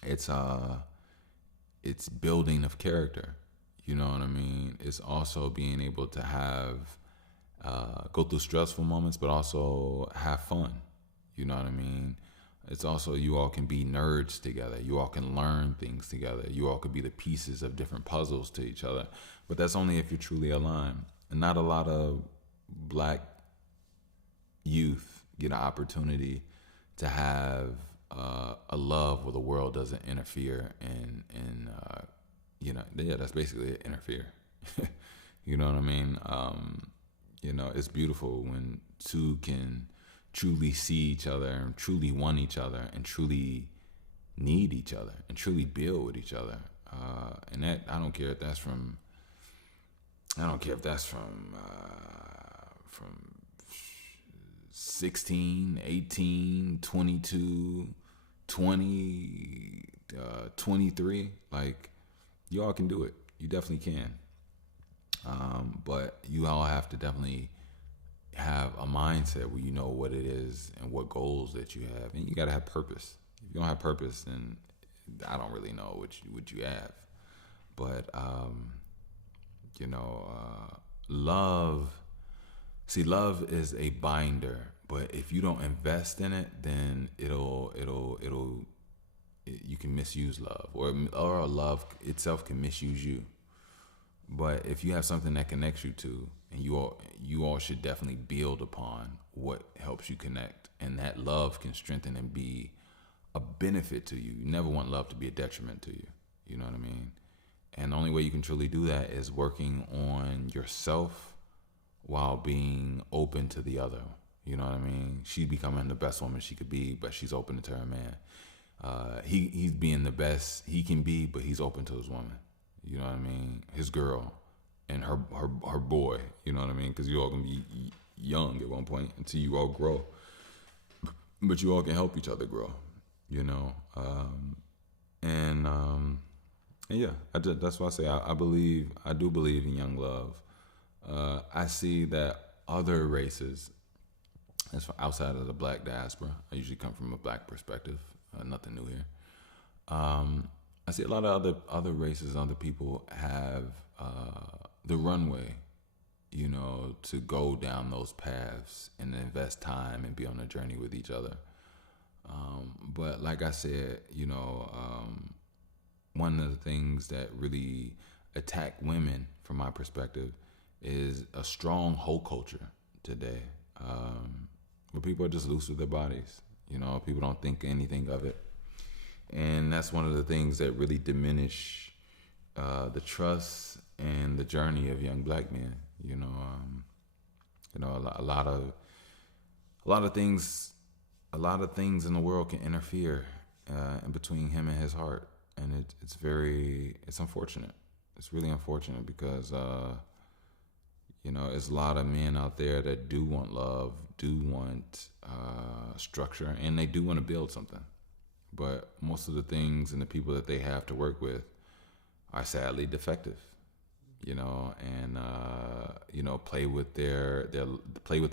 It's building of character. You know what I mean? It's also being able to have go through stressful moments, but also have fun. You know what I mean? It's also, you all can be nerds together. You all can learn things together. You all could be the pieces of different puzzles to each other. But that's only if you're truly aligned. And not a lot of black youth get an opportunity to have a love where the world doesn't interfere and that's basically it, interfere. You know what I mean? It's beautiful when two can truly see each other and truly want each other and truly need each other and truly build with each other. And that, I don't care if that's from 16, 18, 22, 20, 23. Like, you all can do it. You definitely can. But you all have to definitely have a mindset where you know what it is and what goals that you have, and you got to have purpose. If you don't have purpose, then I don't really know what you have. But love. See, love is a binder, but if you don't invest in it, then you can misuse love, or love itself can misuse you. But if you have something that connects you to, and you all should definitely build upon what helps you connect, and that love can strengthen and be a benefit to you. You never want love to be a detriment to you. You know what I mean? And the only way you can truly do that is working on yourself while being open to the other. You know what I mean? She's becoming the best woman she could be, but she's open to her man. He's being the best he can be, but he's open to his woman. You know what I mean? His girl and her boy. You know what I mean? Because you all gonna be young at one point until you all grow, but you all can help each other grow. You know, and yeah, that's why I say I do believe in young love. I see that other races, as for outside of the black diaspora, I usually come from a black perspective. Nothing new here. I see a lot of other races, other people have the runway, you know, to go down those paths and invest time and be on a journey with each other. But like I said, one of the things that really attack women, from my perspective, is a strong hoe culture today, where people are just loose with their bodies. You know, people don't think anything of it. And that's one of the things that really diminish the trust and the journey of young black men. A lot of things in the world can interfere in between him and his heart, and it's unfortunate. It's really unfortunate because there's a lot of men out there that do want love, do want structure, and they do want to build something. But most of the things and the people that they have to work with are sadly defective, and play with their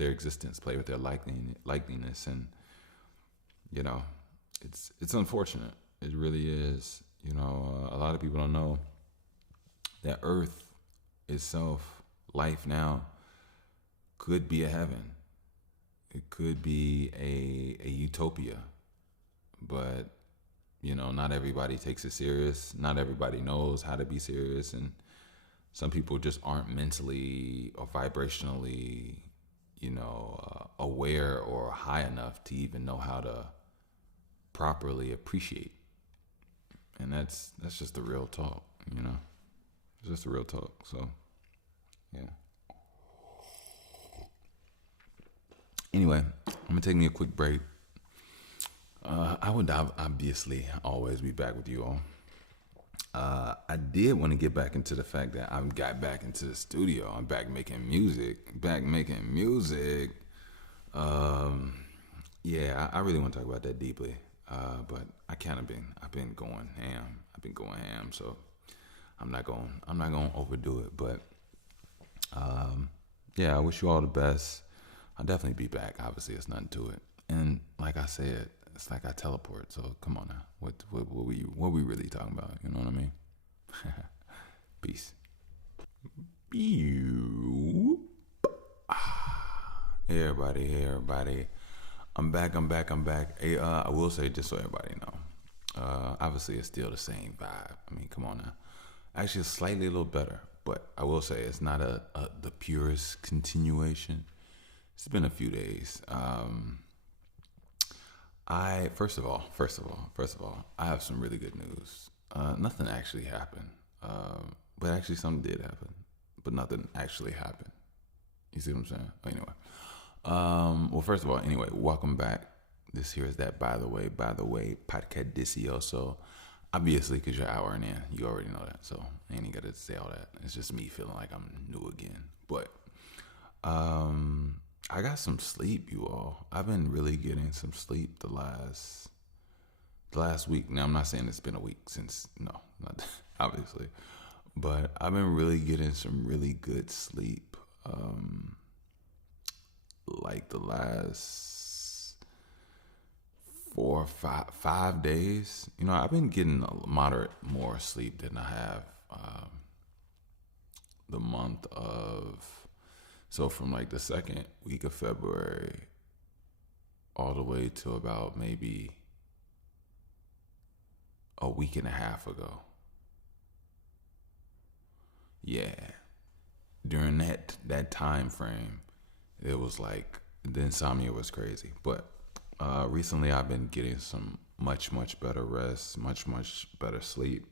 existence, play with their likeliness, and it's unfortunate. It really is. A lot of people don't know that Earth itself, life now, could be a heaven. It could be a utopia. But, not everybody takes it serious. Not everybody knows how to be serious. And some people just aren't mentally or vibrationally aware or high enough to even know how to properly appreciate. And that's just the real talk, It's just the real talk. So, yeah. Anyway, I'm gonna take me a quick break. I would obviously always be back with you all. I did want to get back into the fact that I got back into the studio. I'm back making music. Yeah, I really want to talk about that deeply. But I've been going ham. So I'm not going to overdo it. But yeah, I wish you all the best. I'll definitely be back. Obviously, it's nothing to it. And like I said, it's like I teleport. So come on now, what we really talking about? You know what I mean? Peace. Hey everybody. I'm back. Hey, I will say, just so everybody know, obviously it's still the same vibe. I mean, come on now. Actually, it's slightly a little better, but I will say it's not the purest continuation. It's been a few days. I first of all, I have some really good news. Nothing actually happened, but actually something did happen, but nothing actually happened. You see what I'm saying? Anyway, well, first of all, anyway, welcome back. This here is that by the way, podcast. So obviously, because you're an hour in, you already know that. So I ain't got to say all that. It's just me feeling like I'm new again. But I got some sleep, you all. I've been really getting some sleep the last week. Now I'm not saying it's been a week since, no, not obviously, but I've been really getting some really good sleep. Like the last 5 days, I've been getting a moderate more sleep than I have the month of. So from like the second week of February all the way to about maybe a week and a half ago. Yeah. During that time frame, it was like the insomnia was crazy. But recently I've been getting some much better rest, much better sleep.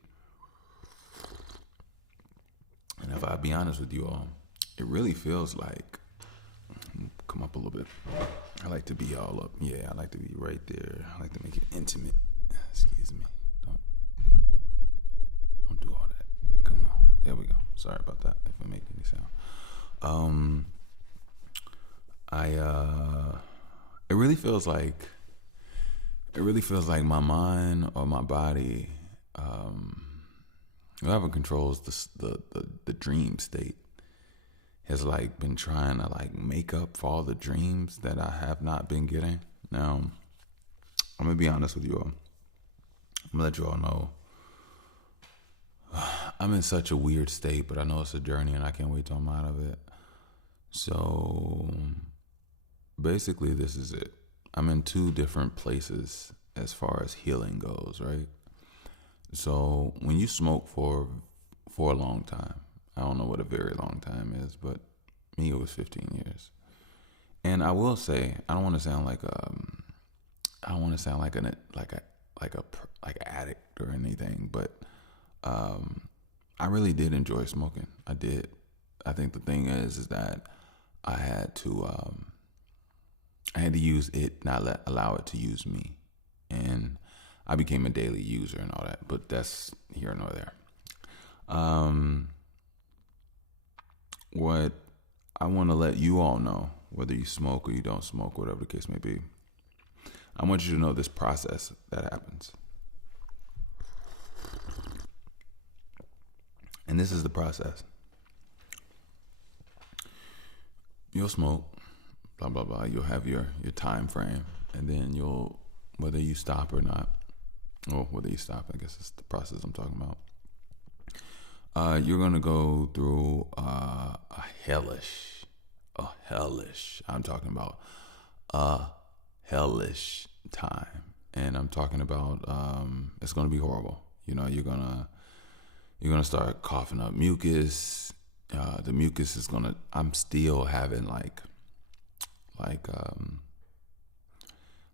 And if I be honest with you all, it really feels like, come up a little bit. I like to be all up. Yeah, I like to be right there. I like to make it intimate. Excuse me. Don't do all that. Come on. There we go. Sorry about that if I make any sound. It really feels like my mind or my body, whoever controls the dream state, has like been trying to like make up for all the dreams that I have not been getting. Now, I'm gonna be honest with you all. I'm gonna let you all know I'm in such a weird state, but I know it's a journey and I can't wait till I'm out of it. So basically this is it. I'm in two different places as far as healing goes, right? So when you smoke for a long time, I don't know what a very long time is, but me, it was 15 years. And I will say, I don't want to sound like an addict or anything, but I really did enjoy smoking. I did. I think the thing is that I had to use it, not allow it to use me, and I became a daily user and all that. But that's here nor there. What I want to let you all know, whether you smoke or you don't smoke, whatever the case may be, I want you to know this process that happens. And this is the process. You'll smoke, blah, blah, blah. You'll have your time frame. And then whether you stop or not, or whether you stop, I guess it's the process I'm talking about. You're going to go through a hellish, I'm talking about a hellish time. And I'm talking about, it's going to be horrible. You're going to start coughing up mucus. The mucus is I'm still having like like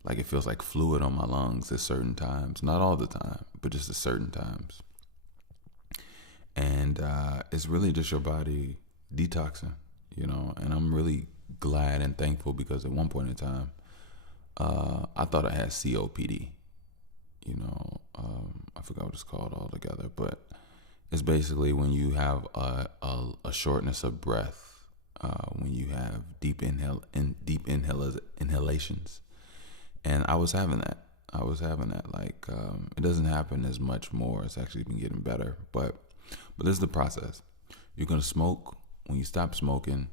like it feels like fluid on my lungs at certain times. Not all the time, but just at certain times. And it's really just your body detoxing, you know. And I'm really glad and thankful because at one point in time, I thought I had COPD. You know, I forgot what it's called altogether, but it's basically when you have a shortness of breath, when you have inhalations, and I was having that. Like, it doesn't happen as much more. It's actually been getting better, but this is the process. You're gonna smoke. When you stop smoking,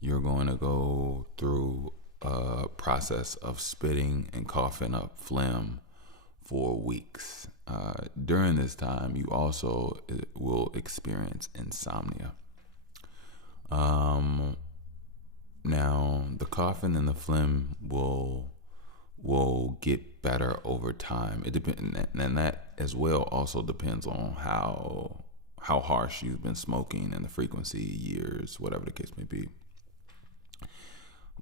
you're going to go through a process of spitting and coughing up phlegm for weeks. During this time, you also will experience insomnia. Now, the coughing and the phlegm will get better over time. It depends, and that as well also depends on how harsh you've been smoking and the frequency, years, whatever the case may be.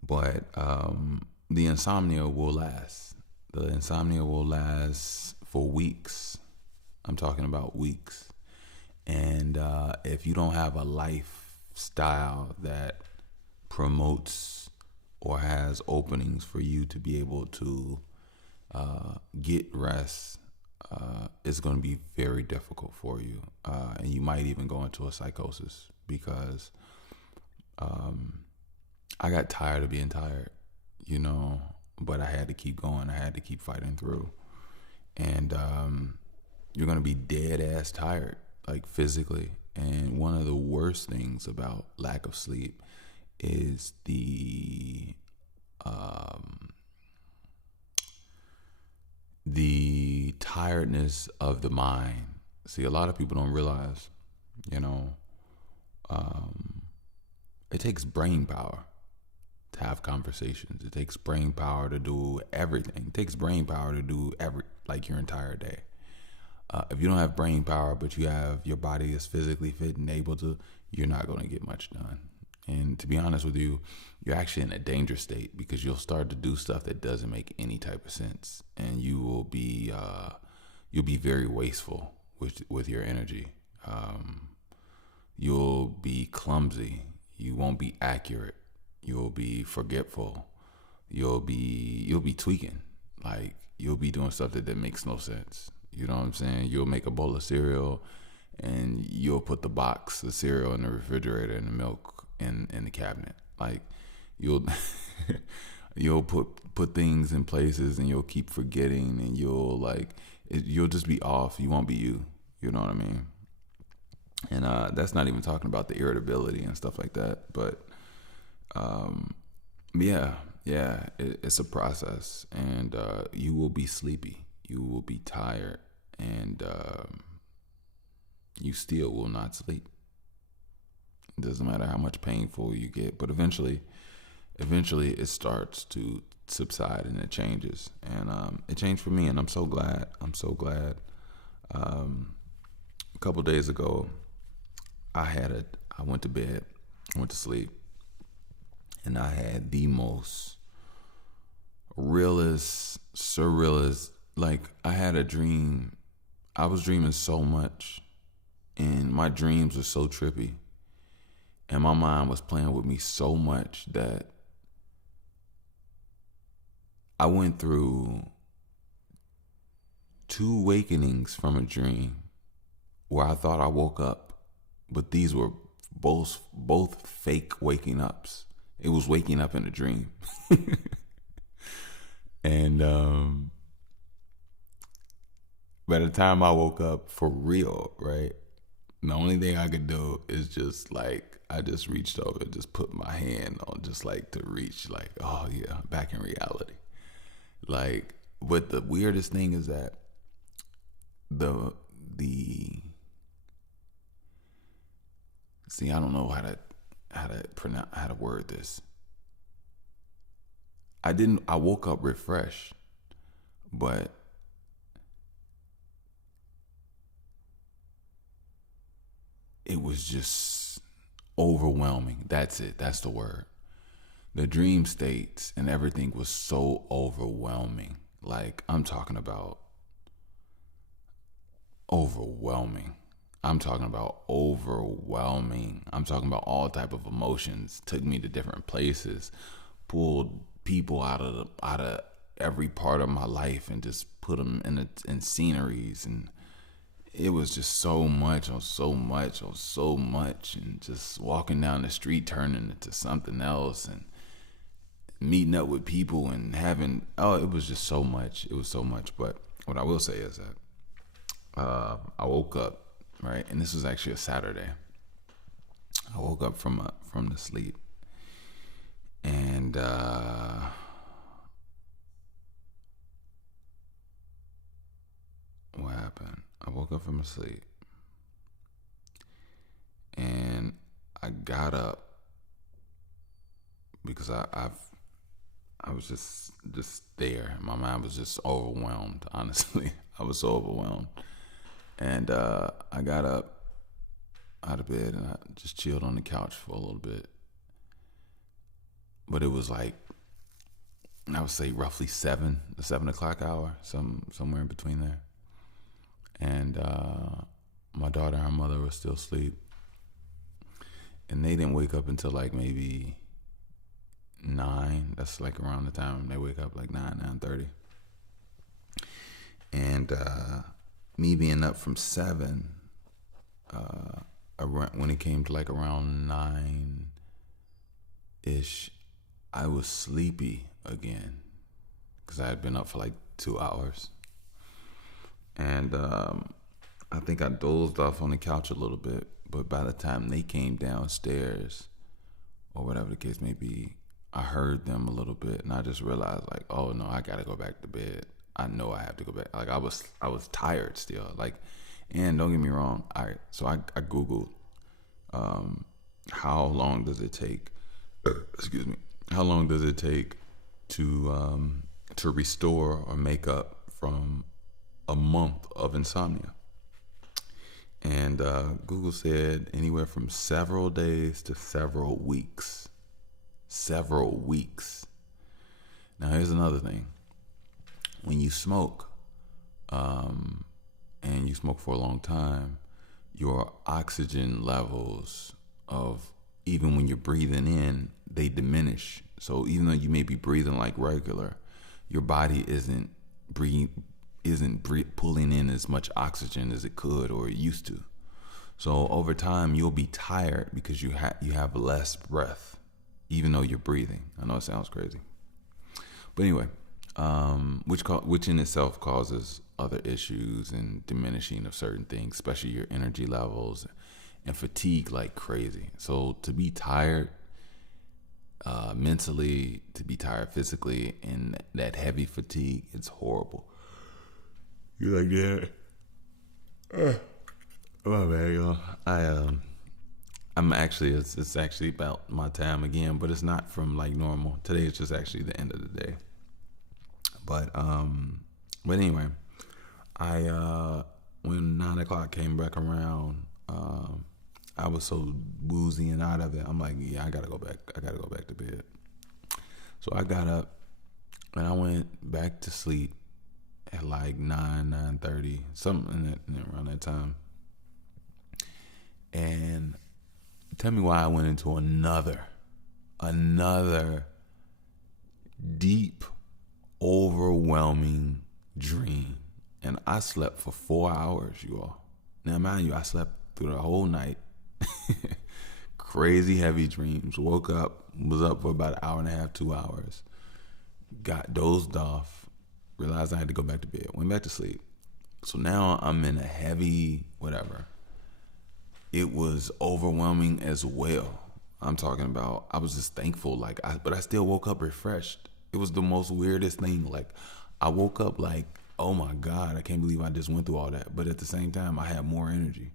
But the insomnia will last. The insomnia will last for weeks. I'm talking about weeks. And if you don't have a lifestyle that promotes or has openings for you to be able to get rest, it's going to be very difficult for you. And you might even go into a psychosis because I got tired of being tired, you know, but I had to keep going. I had to keep fighting through. And you're going to be dead ass tired, like physically. And one of the worst things about lack of sleep is the tiredness of the mind. See, a lot of people don't realize, you know, it takes brain power to have conversations. It takes brain power to do everything. It takes brain power to do like your entire day. If you don't have brain power, but your body is physically fit and able to, you're not going to get much done. And to be honest with you, you're actually in a danger state because you'll start to do stuff that doesn't make any type of sense, and you'll be very wasteful with your energy. You'll be clumsy. You won't be accurate. You'll be forgetful. You'll be tweaking. Like, you'll be doing stuff that makes no sense. You know what I'm saying? You'll make a bowl of cereal and you'll put the box of cereal in the refrigerator and the milk in the cabinet. Like, you'll you'll put things in places and you'll keep forgetting, and you'll just be off. You won't be you. You know what I mean? And that's not even talking about the irritability and stuff like that. But it's a process, and you will be sleepy. You will be tired, and you still will not sleep. It doesn't matter how much painful you get, but eventually it starts to subside and it changes. And it changed for me, and I'm so glad. A couple days ago, I went to bed, went to sleep, and I had the most realist, surrealist, like, I had a dream. I was dreaming so much, and my dreams were so trippy, and my mind was playing with me so much that I went through 2 awakenings from a dream where I thought I woke up, but these were both fake waking ups. It was waking up in a dream. And by the time I woke up for real, right, the only thing I could do is just, like, I just reached over and just put my hand on, just like to reach, like, oh yeah, back in reality. Like, but the weirdest thing is that the see, I don't know how to word this. I woke up refreshed, but it was just overwhelming. That's it. That's the word. the dream states and everything was so overwhelming. Like, I'm talking about overwhelming. I'm talking about overwhelming. I'm talking about all type of emotions. Took me to different places, pulled people out of every part of my life and just put them in sceneries, and it was just so much on so much on so much, and just walking down the street turning into something else, and meeting up with people and having it was just so much. It was so much. But what I will say is that I woke up, right, and this was actually a Saturday. I woke up from the sleep, and what happened? I woke up from the sleep, and I got up because I was just there. My mind was just overwhelmed. Honestly, I was so overwhelmed, and I got up out of bed and I just chilled on the couch for a little bit. But it was like, I would say roughly the 7 o'clock hour, somewhere in between there. And my daughter and her mother were still asleep, and they didn't wake up until like maybe 9. That's like around the time they wake up, like 9:30. And me being up from 7, when it came to like around 9-ish, I was sleepy again because I had been up for like 2 hours. And I think I dozed off on the couch a little bit, but by the time they came downstairs, or whatever the case may be, I heard them a little bit, and I just realized, like, oh no, I gotta go back to bed. I know I have to go back. Like, I was tired still. Like, and don't get me wrong, I Googled how long does it take excuse me, how long does it take to restore or make up from a month of insomnia? And Google said anywhere from several days to several weeks. Several weeks. Now, here's another thing. When you smoke, and you smoke for a long time, your oxygen levels even when you're breathing in, they diminish. So even though you may be breathing like regular, your body isn't pulling in as much oxygen as it could or it used to. So over time, you'll be tired because you have less breath, even though you're breathing. I know it sounds crazy, but anyway, which in itself causes other issues and diminishing of certain things, especially your energy levels and fatigue like crazy. So to be tired mentally, to be tired physically, and that heavy fatigue, it's horrible. You like that? Oh man, y'all. I'm actually, it's actually about my time again, but it's not from like normal. Today is just actually the end of the day. But anyway, when 9 o'clock came back around, I was so woozy and out of it. I'm like, yeah, I gotta go back to bed. So I got up and I went back to sleep at like 9:30, something around that time. And tell me why I went into another deep, overwhelming dream. And I slept for 4 hours, you all. Now, mind you, I slept through the whole night. Crazy heavy dreams. Woke up, was up for about an hour and a half, 2 hours. Got dozed off. Realized I had to go back to bed. Went back to sleep. So now I'm in a heavy whatever. It was overwhelming as well. I'm talking about, I was just thankful, but I still woke up refreshed. It was the most weirdest thing. Like, I woke up like, oh my God, I can't believe I just went through all that. But at the same time, I had more energy,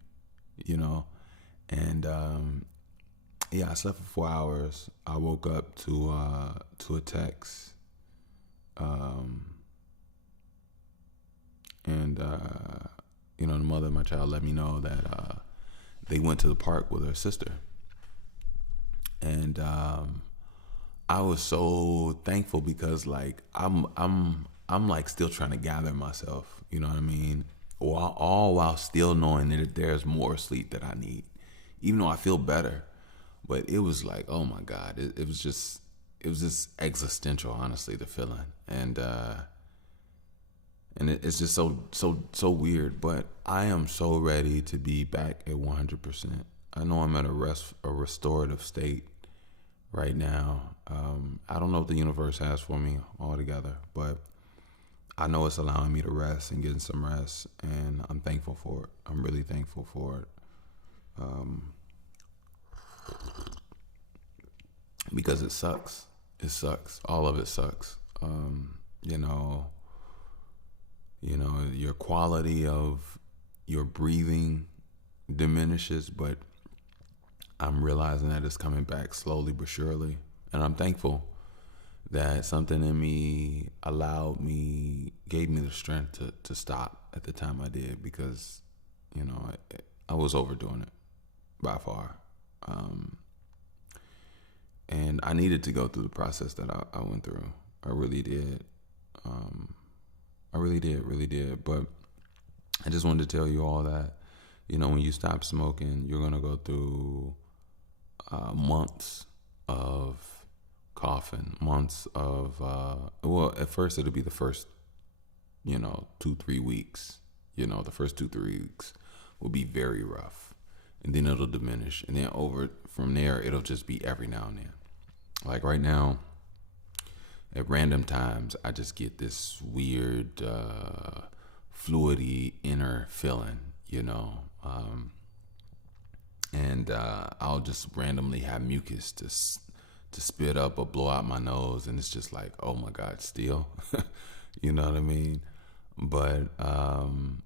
And I slept for 4 hours. I woke up to a text, the mother of my child let me know that they went to the park with her sister, and I was so thankful because like I'm like still trying to gather myself, you know what I mean? All while still knowing that there's more sleep that I need. Even though I feel better. But it was like, oh my God, it was just existential, honestly, the feeling. And it's just so weird, but I am so ready to be back at 100%. I know I'm at a restorative state right now. I don't know what the universe has for me altogether, but I know it's allowing me to rest and getting some rest, and I'm thankful for it. I'm really thankful for it. Um, because it sucks. It sucks. All of it sucks. You know, your quality of your breathing diminishes, but I'm realizing that it's coming back slowly but surely. And I'm thankful that something in me gave me the strength to stop at the time I did because, I was overdoing it by far. Um, and I needed to go through the process that I went through. I really did. Um, I really did. But I just wanted to tell you all that, when you stop smoking, you're going to go through months of coughing, months of, well, at first it'll be the first, 2-3 weeks. The first 2-3 weeks will be very rough. And then it'll diminish. And then over from there, it'll just be every now and then. Like right now, at random times, I just get this weird, fluidy inner feeling, and I'll just randomly have mucus to spit up or blow out my nose, and it's just like, oh my God, still, you know what I mean? But I'm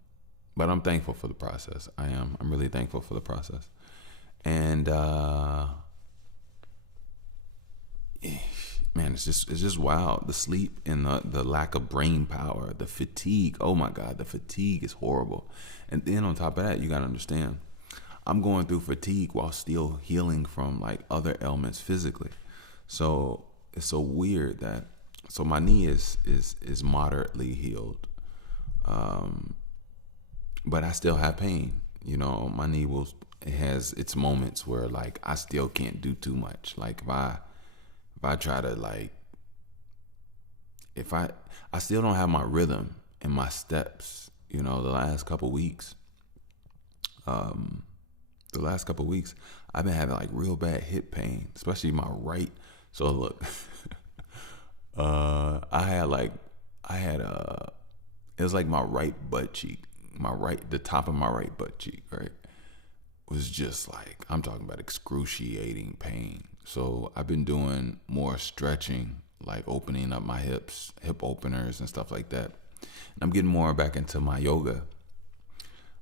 thankful for the process. I am. I'm really thankful for the process, and man, it's just wild. The sleep and the lack of brain power, the fatigue. Oh my God, the fatigue is horrible. And then on top of that, you gotta understand, I'm going through fatigue while still healing from like other ailments physically. So it's so weird that my knee is moderately healed, but I still have pain. My knee it has its moments where like I still can't do too much. Like if I try to like if I still don't have my rhythm and my steps. The last couple weeks, I've been having like real bad hip pain, especially my right. So look, it was like my right butt cheek, the top of my right butt cheek, right, was just like, I'm talking about excruciating pain. So I've been doing more stretching, like opening up my hips, hip openers and stuff like that. And I'm getting more back into my yoga.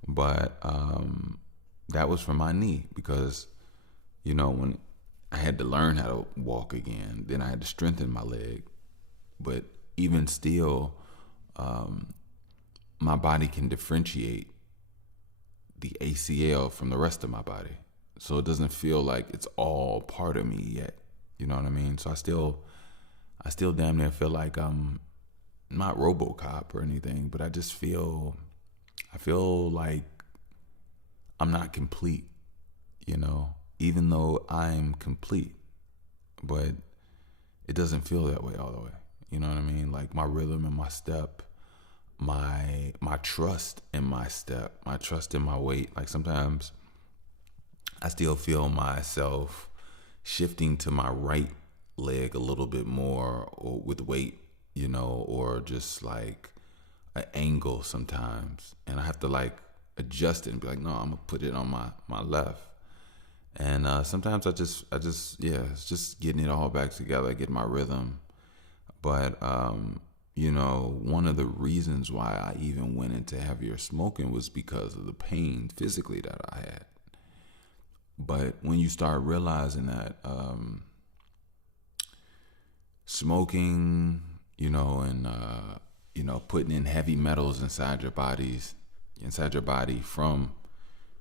But that was for my knee because, when I had to learn how to walk again, then I had to strengthen my leg. But even still, my body can differentiate the ACL from the rest of my body. So it doesn't feel like it's all part of me yet. You know what I mean? So I still damn near feel like I'm not RoboCop or anything, but I feel like I'm not complete, even though I'm complete, but it doesn't feel that way all the way. You know what I mean? Like my rhythm and my step, my trust in my step, my trust in my weight. Like sometimes I still feel myself shifting to my right leg a little bit more or with weight, or just like an angle sometimes. And I have to like adjust it and be like, no, I'm gonna put it on my left. And sometimes I just it's just getting it all back together, getting my rhythm. But one of the reasons why I even went into heavier smoking was because of the pain physically that I had. But when you start realizing that smoking, and putting in heavy metals inside your body from,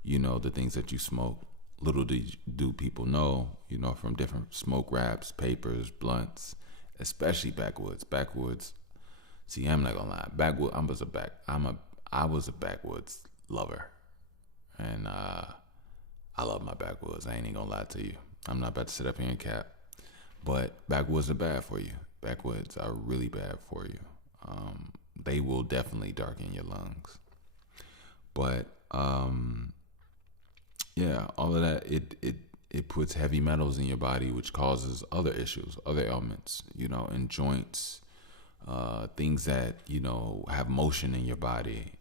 the things that you smoke, little do people know, from different smoke wraps, papers, blunts, especially backwoods. Backwoods. See, I'm not gonna lie. Backwood. I was a backwoods lover, and I love my backwoods. I ain't even gonna lie to you. I'm not about to sit up here and cap, but backwoods are bad for you. Backwoods are really bad for you. They will definitely darken your lungs. But yeah, all of that it puts heavy metals in your body, which causes other issues, other ailments, in joints, things that have motion in your body,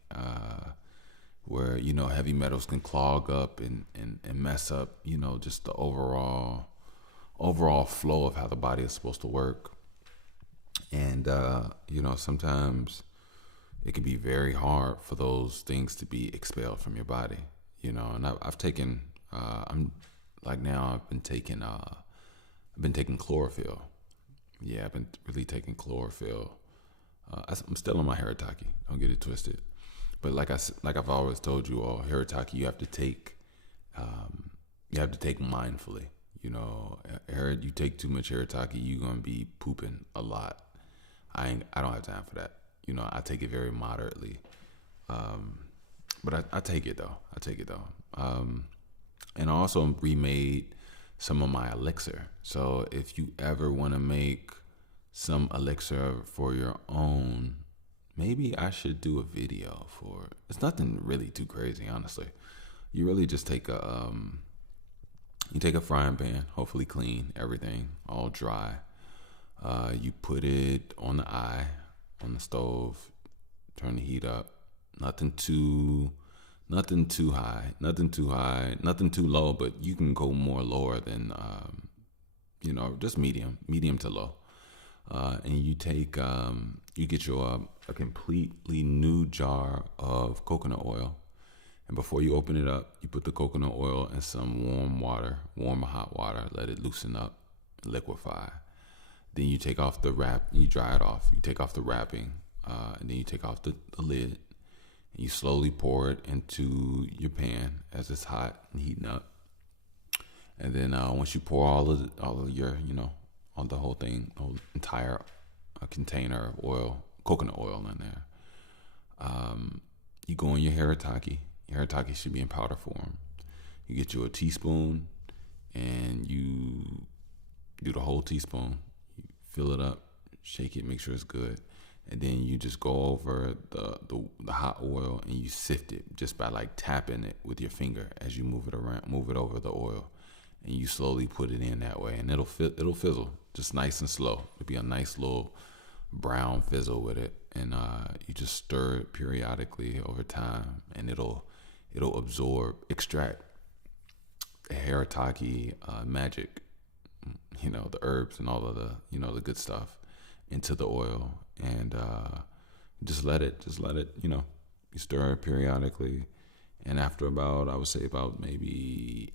where heavy metals can clog up and mess up, just the overall flow of how the body is supposed to work. And sometimes it can be very hard for those things to be expelled from your body, and I've taken I've been taking chlorophyll. Yeah, I've been really taking chlorophyll. I'm still on my Harataki. Don't get it twisted. But like I've always told you all, Harataki you have to take mindfully. You take too much Harataki, you're gonna be pooping a lot. I don't have time for that. I take it very moderately. But I take it though. And I also remade some of my elixir. So if you ever want to make some elixir for your own, maybe I should do a video for it. It's nothing really too crazy, honestly. You really just take a frying pan, hopefully clean, everything, all dry. You put it on the stove, turn the heat up. Nothing too high, nothing too low, but you can go more lower than, just medium to low. And you get a completely new jar of coconut oil. And before you open it up, you put the coconut oil in some warm hot water, let it loosen up, liquefy. Then you take off the wrap, you dry it off. You take off the wrapping, and then you take off the lid. And you slowly pour it into your pan as it's hot and heating up. And then once you pour all of your, on the whole thing, whole entire container of oil, coconut oil in there, you go in your Harataki. Your Harataki should be in powder form. You get you a teaspoon and you do the whole teaspoon. You fill it up, shake it, make sure it's good. And then you just go over the hot oil and you sift it just by like tapping it with your finger as you move it over the oil, and you slowly put it in that way, and it'll fizzle just nice and slow. It'll be a nice little brown fizzle with it, and you just stir it periodically over time, and it'll extract the Harataki magic, the herbs and all of the the good stuff into the oil. And just let it, you stir it periodically. And after I would say about maybe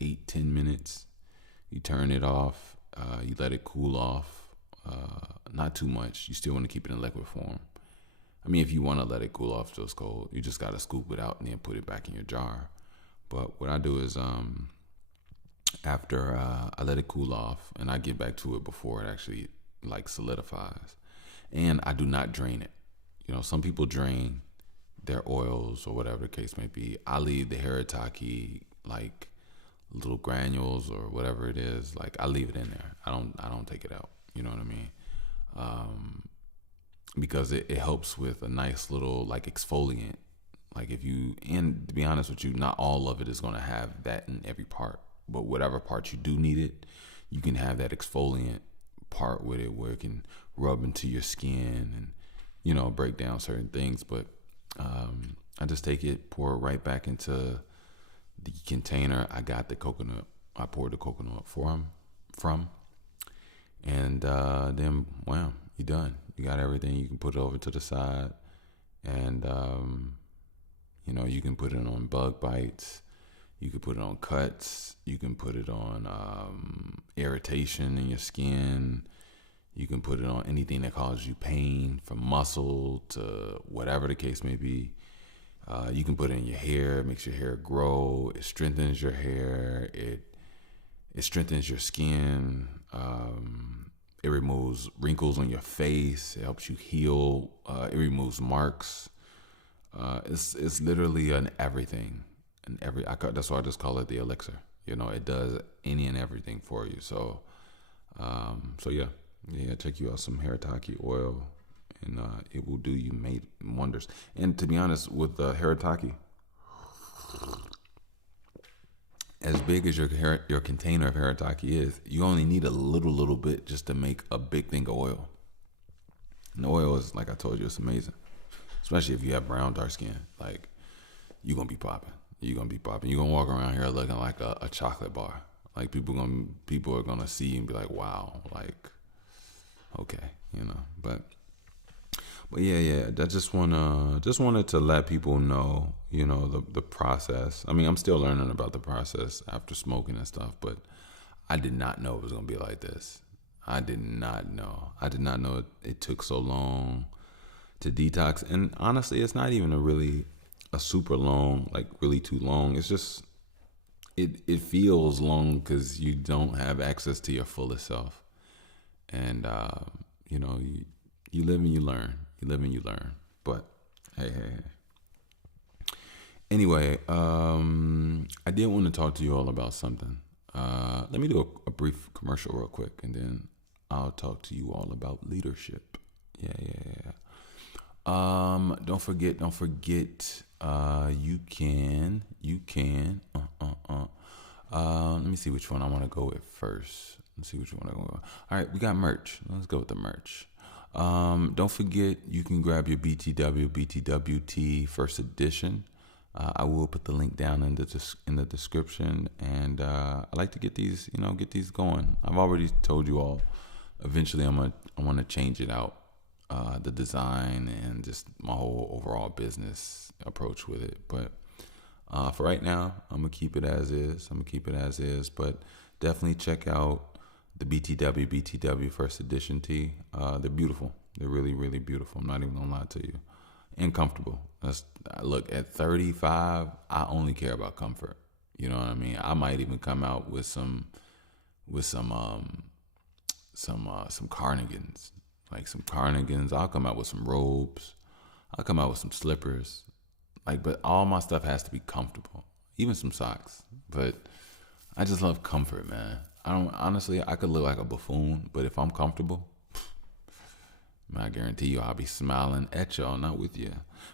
8-10 minutes, you turn it off. You let it cool off. Not too much. You still want to keep it in liquid form. I mean, if you want to let it cool off till it's cold, you just got to scoop it out and then put it back in your jar. But what I do is, after I let it cool off, and I get back to it before it actually solidifies, and I do not drain it. Some people drain their oils or whatever the case may be. I leave the Harataki little granules or whatever it is. I leave it in there. I don't take it out. You know what I mean? Because it helps with a nice little exfoliant. And to be honest with you, not all of it is going to have that in every part, but whatever part you do need it, you can have that exfoliant part with it where it can rub into your skin and break down certain things. But I just take it, pour it right back into the container I got the coconut. I poured the coconut from, and then wham, you're done. You got everything. You can put it over to the side, and you can put it on bug bites. You can put it on cuts. You can put it on irritation in your skin. You can put it on anything that causes you pain, from muscle to whatever the case may be. You can put it in your hair. It makes your hair grow. It strengthens your hair. It strengthens your skin. It removes wrinkles on your face. It helps you heal. It removes marks. It's literally an everything, that's why I just call it the elixir. It does any and everything for you. So, yeah, check you out some Harataki oil, and it will do you wonders. And to be honest, with Harataki, as big as your container of Harataki is, you only need a little bit just to make a big thing of oil. And the oil is, like I told you, it's amazing. Especially if you have brown, dark skin. Like, you're going to be popping. You're going to walk around here looking like a chocolate bar. Like, people are going to see you and be like, wow. Like, okay, But yeah, I just wanted to let people know, the process. I mean, I'm still learning about the process after smoking and stuff, but I did not know it was going to be like this. I did not know it took so long to detox. And honestly, it's not even a super long, like really too long. It's just, it feels long because you don't have access to your fullest self. And, you live and you learn. But hey. Anyway, I did want to talk to you all about something. Let me do a brief commercial real quick, and then I'll talk to you all about leadership. Yeah. Don't forget. You can. Let me see which one I want to go with first. All right, we got merch. Let's go with the merch. Don't forget, you can grab your BTWT first edition. I will put the link down in the description, and I like to get these going. I've already told you all. Eventually, I want to change it out, the design and just my whole overall business approach with it. But for right now, I'm gonna keep it as is. But definitely check out the BTW first edition tee. They're beautiful. They're really, really beautiful. I'm not even gonna lie to you. And comfortable. Look, at 35, I only care about comfort. You know what I mean? I might even come out with some cardigans. Like some cardigans. I'll come out with some robes. I'll come out with some slippers. But all my stuff has to be comfortable. Even some socks. But I just love comfort, man. I could look like a buffoon, but if I'm comfortable, I guarantee you I'll be smiling at y'all, not with you.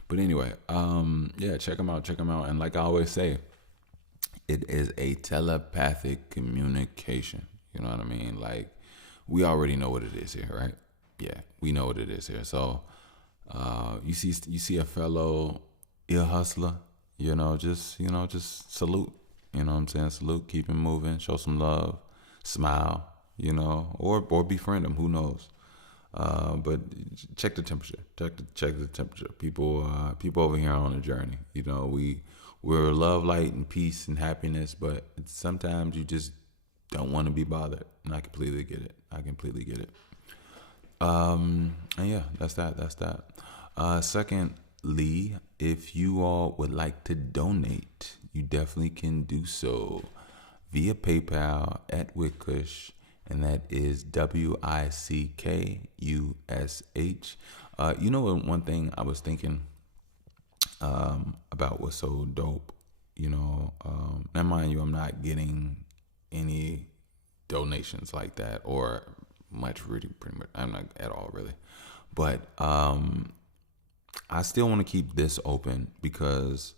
But anyway, yeah, check them out. And like I always say, it is a telepathic communication. You know what I mean? Like, we already know what it is here, right? Yeah, we know what it is here. So, you see a fellow ear hustler, just salute. You know what I'm saying? Salute, keep him moving, show some love, smile, or befriend him. Who knows? But check the temperature. Check the temperature. People over here are on a journey. We're love, light, and peace and happiness, but sometimes you just don't want to be bothered. And I completely get it. And yeah, that's that. Secondly, if you all would like to donate, you definitely can do so via PayPal at Wickush, and that is WICKUSH. One thing I was thinking about was so dope. Now, mind you, I'm not getting any donations like that, or pretty much. I'm not at all, really. But I still want to keep this open because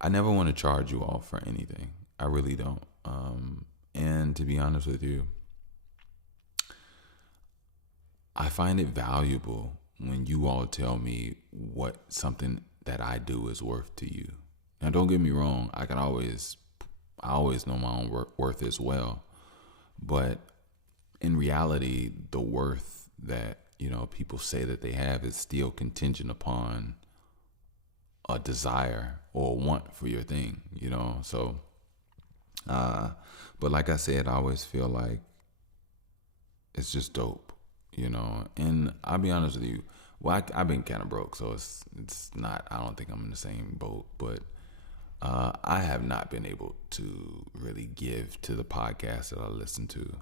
I never want to charge you all for anything. I really don't. And to be honest with you, I find it valuable when you all tell me what something that I do is worth to you. Now, don't get me wrong. I always know my own worth as well. But in reality, the worth that, people say that they have is still contingent upon a desire or a want for your thing, So, but like I said, I always feel like it's just dope, And I'll be honest with you, Well, I've been kind of broke, so it's not. I don't think I'm in the same boat, but I have not been able to really give to the podcast that I listen to.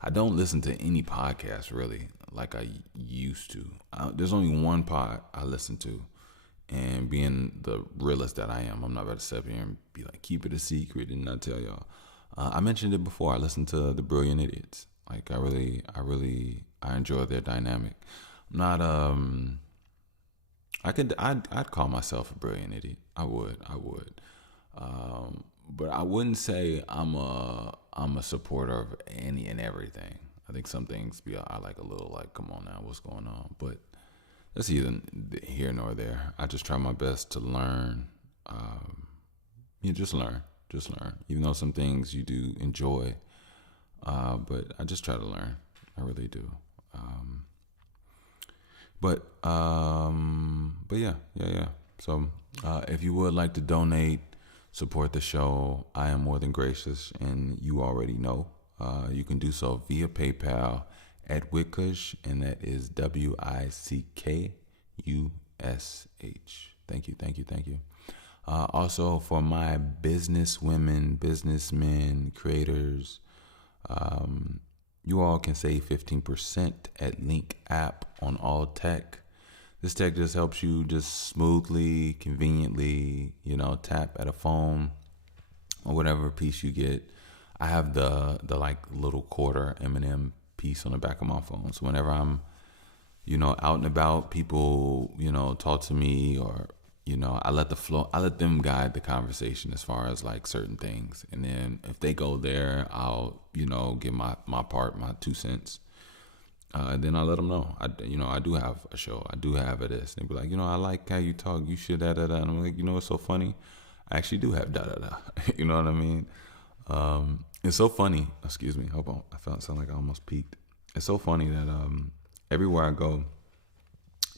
I don't listen to any podcast really like I used to. There's only one pod I listen to, and being the realist that I am, I'm not about to sit here and be like, keep it a secret and not tell y'all. I mentioned it before. I listen to the Brilliant Idiots. Like I enjoy their dynamic. I'm not I'd call myself a brilliant idiot. I would. But I wouldn't say I'm a supporter of any and everything. I think some things I like a little like, come on now, what's going on? But that's either here nor there. I just try my best to learn. Just learn. Even though some things you do enjoy, but I just try to learn. I really do. But yeah. So if you would like to donate, support the show, I am more than gracious, and you already know. You can do so via PayPal at Wickush, and that is WICKUSH. Thank you. Also, for my business women, businessmen, creators, you all can save 15% at Link app on all tech. This tech just helps you just smoothly, conveniently, tap at a phone or whatever piece you get. I have the like little quarter M&M piece on the back of my phone. So whenever I'm, out and about, people, talk to me, or, I let them guide the conversation as far as like certain things. And then if they go there, I'll, give my part, my 2 cents. Then I let them know. I do have a show. I do have this. And they be like, I like how you talk. You should da da da. And I'm like, it's so funny. I actually do have da da da. You know what I mean? It's so funny. Excuse me. Hold on. I sound like I almost peaked. It's so funny that everywhere I go,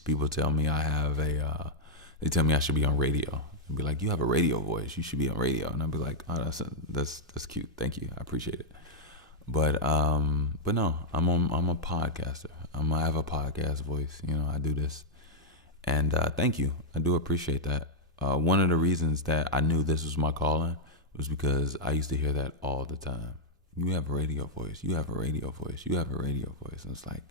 people tell me they tell me I should be on radio. And be like, you have a radio voice. You should be on radio. And I'll be like, oh, that's cute. Thank you. I appreciate it. But no, I'm a podcaster. I have a podcast voice. I do this, and thank you. I do appreciate that. One of the reasons that I knew this was my calling was because I used to hear that all the time. You have a radio voice. You have a radio voice. You have a radio voice. And it's like,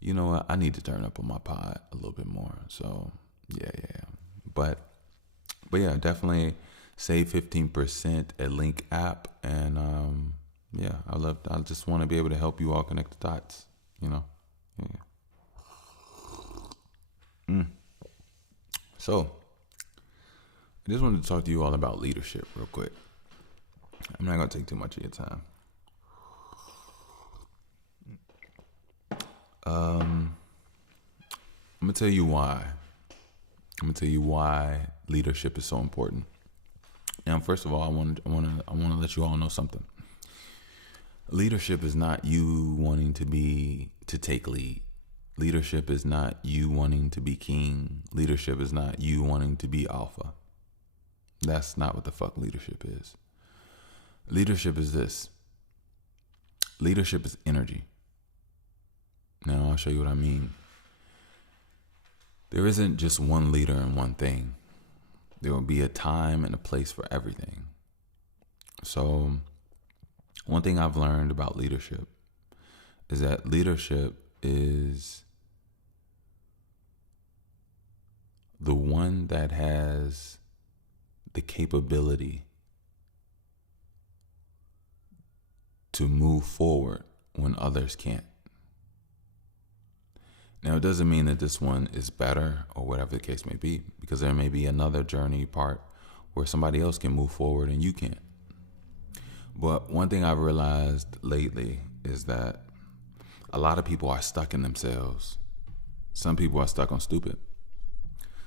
you know what? I need to turn up on my pod a little bit more. So yeah. But yeah, definitely save 15% at Link app, and yeah, I just want to be able to help you all connect the dots, Yeah. So, I just wanted to talk to you all about leadership real quick. I'm not going to take too much of your time. I'm going to tell you why. I'm going to tell you why leadership is so important. Now, first of all, I want to let you all know something. Leadership is not you wanting to take lead. Leadership is not you wanting to be king. Leadership is not you wanting to be alpha. That's not what the fuck leadership is. Leadership is this. Leadership is energy. Now I'll show you what I mean. There isn't just one leader and one thing. There will be a time and a place for everything. So, one thing I've learned about leadership is that leadership is the one that has the capability to move forward when others can't. Now, it doesn't mean that this one is better or whatever the case may be, because there may be another journey part where somebody else can move forward and you can't. But one thing I've realized lately is that a lot of people are stuck in themselves. Some people are stuck on stupid.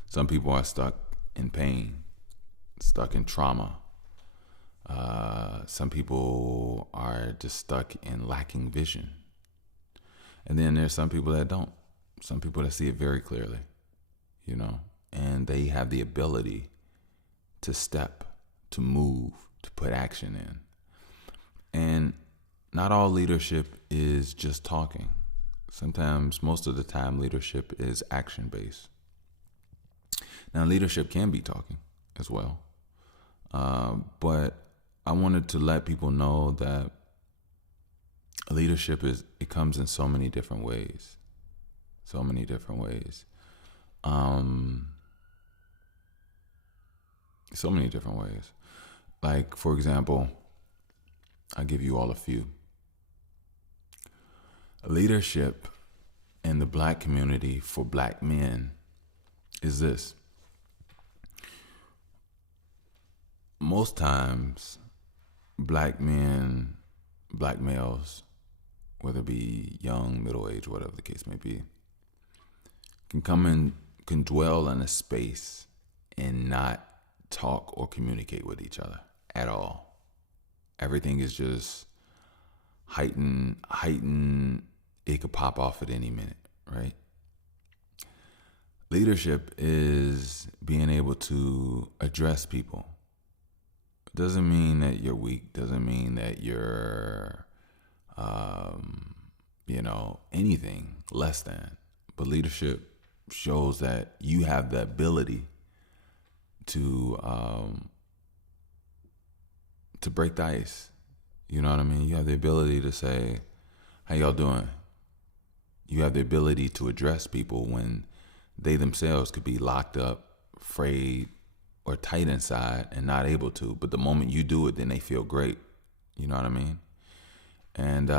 Some people are stuck in pain, stuck in trauma. Some people are just stuck in lacking vision. And then there's some people that don't. Some people that see it very clearly, and they have the ability to step, to move, to put action in. And not all leadership is just talking. Sometimes, most of the time, leadership is action based. Now, leadership can be talking as well. But I wanted to let people know that leadership it comes in so many different ways. So many different ways. So many different ways. Like, for example, I'll give you all a few. Leadership in the black community for black men is this. Most times, black men, black males, whether it be young, middle age, whatever the case may be, can dwell in a space and not talk or communicate with each other at all. Everything is just heightened. It could pop off at any minute, right? Leadership is being able to address people. Doesn't mean that you're weak. Doesn't mean that you're, anything less than. But leadership shows that you have the ability to break the ice. You know what I mean? You have the ability to say, "How y'all doing?" You have the ability to address people when they themselves could be locked up, afraid, or tight inside and not able to. But the moment you do it, then they feel great. You know what I mean? And,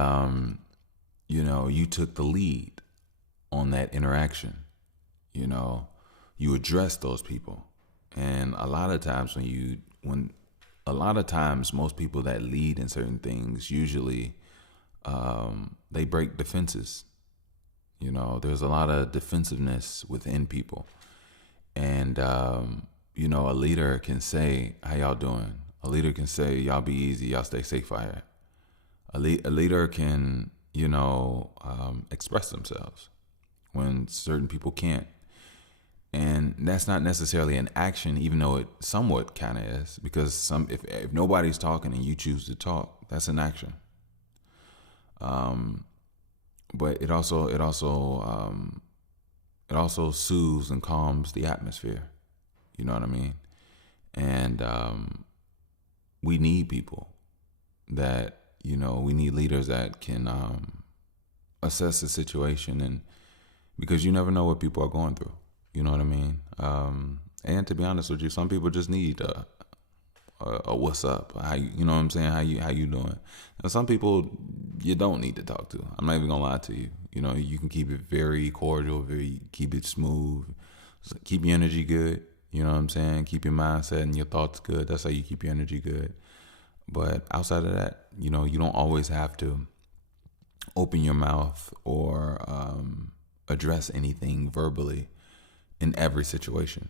you took the lead on that interaction. You address those people. And a lot of times most people that lead in certain things, usually they break defenses. There's a lot of defensiveness within people. And, a leader can say, "How y'all doing?" A leader can say, "Y'all be easy, y'all stay safe out here." A leader can, express themselves when certain people can't. And that's not necessarily an action, even though it somewhat kind of is, because if nobody's talking and you choose to talk, that's an action. But it also soothes and calms the atmosphere. You know what I mean? And we need people that, we need leaders that can assess the situation, and because you never know what people are going through. You know what I mean? And to be honest with you, some people just need a what's up? You know what I'm saying? How you doing? And some people you don't need to talk to. I'm not even gonna lie to you. You can keep it very cordial, keep it smooth, keep your energy good. You know what I'm saying? Keep your mindset and your thoughts good. That's how you keep your energy good. But outside of that, you don't always have to open your mouth or address anything verbally in every situation.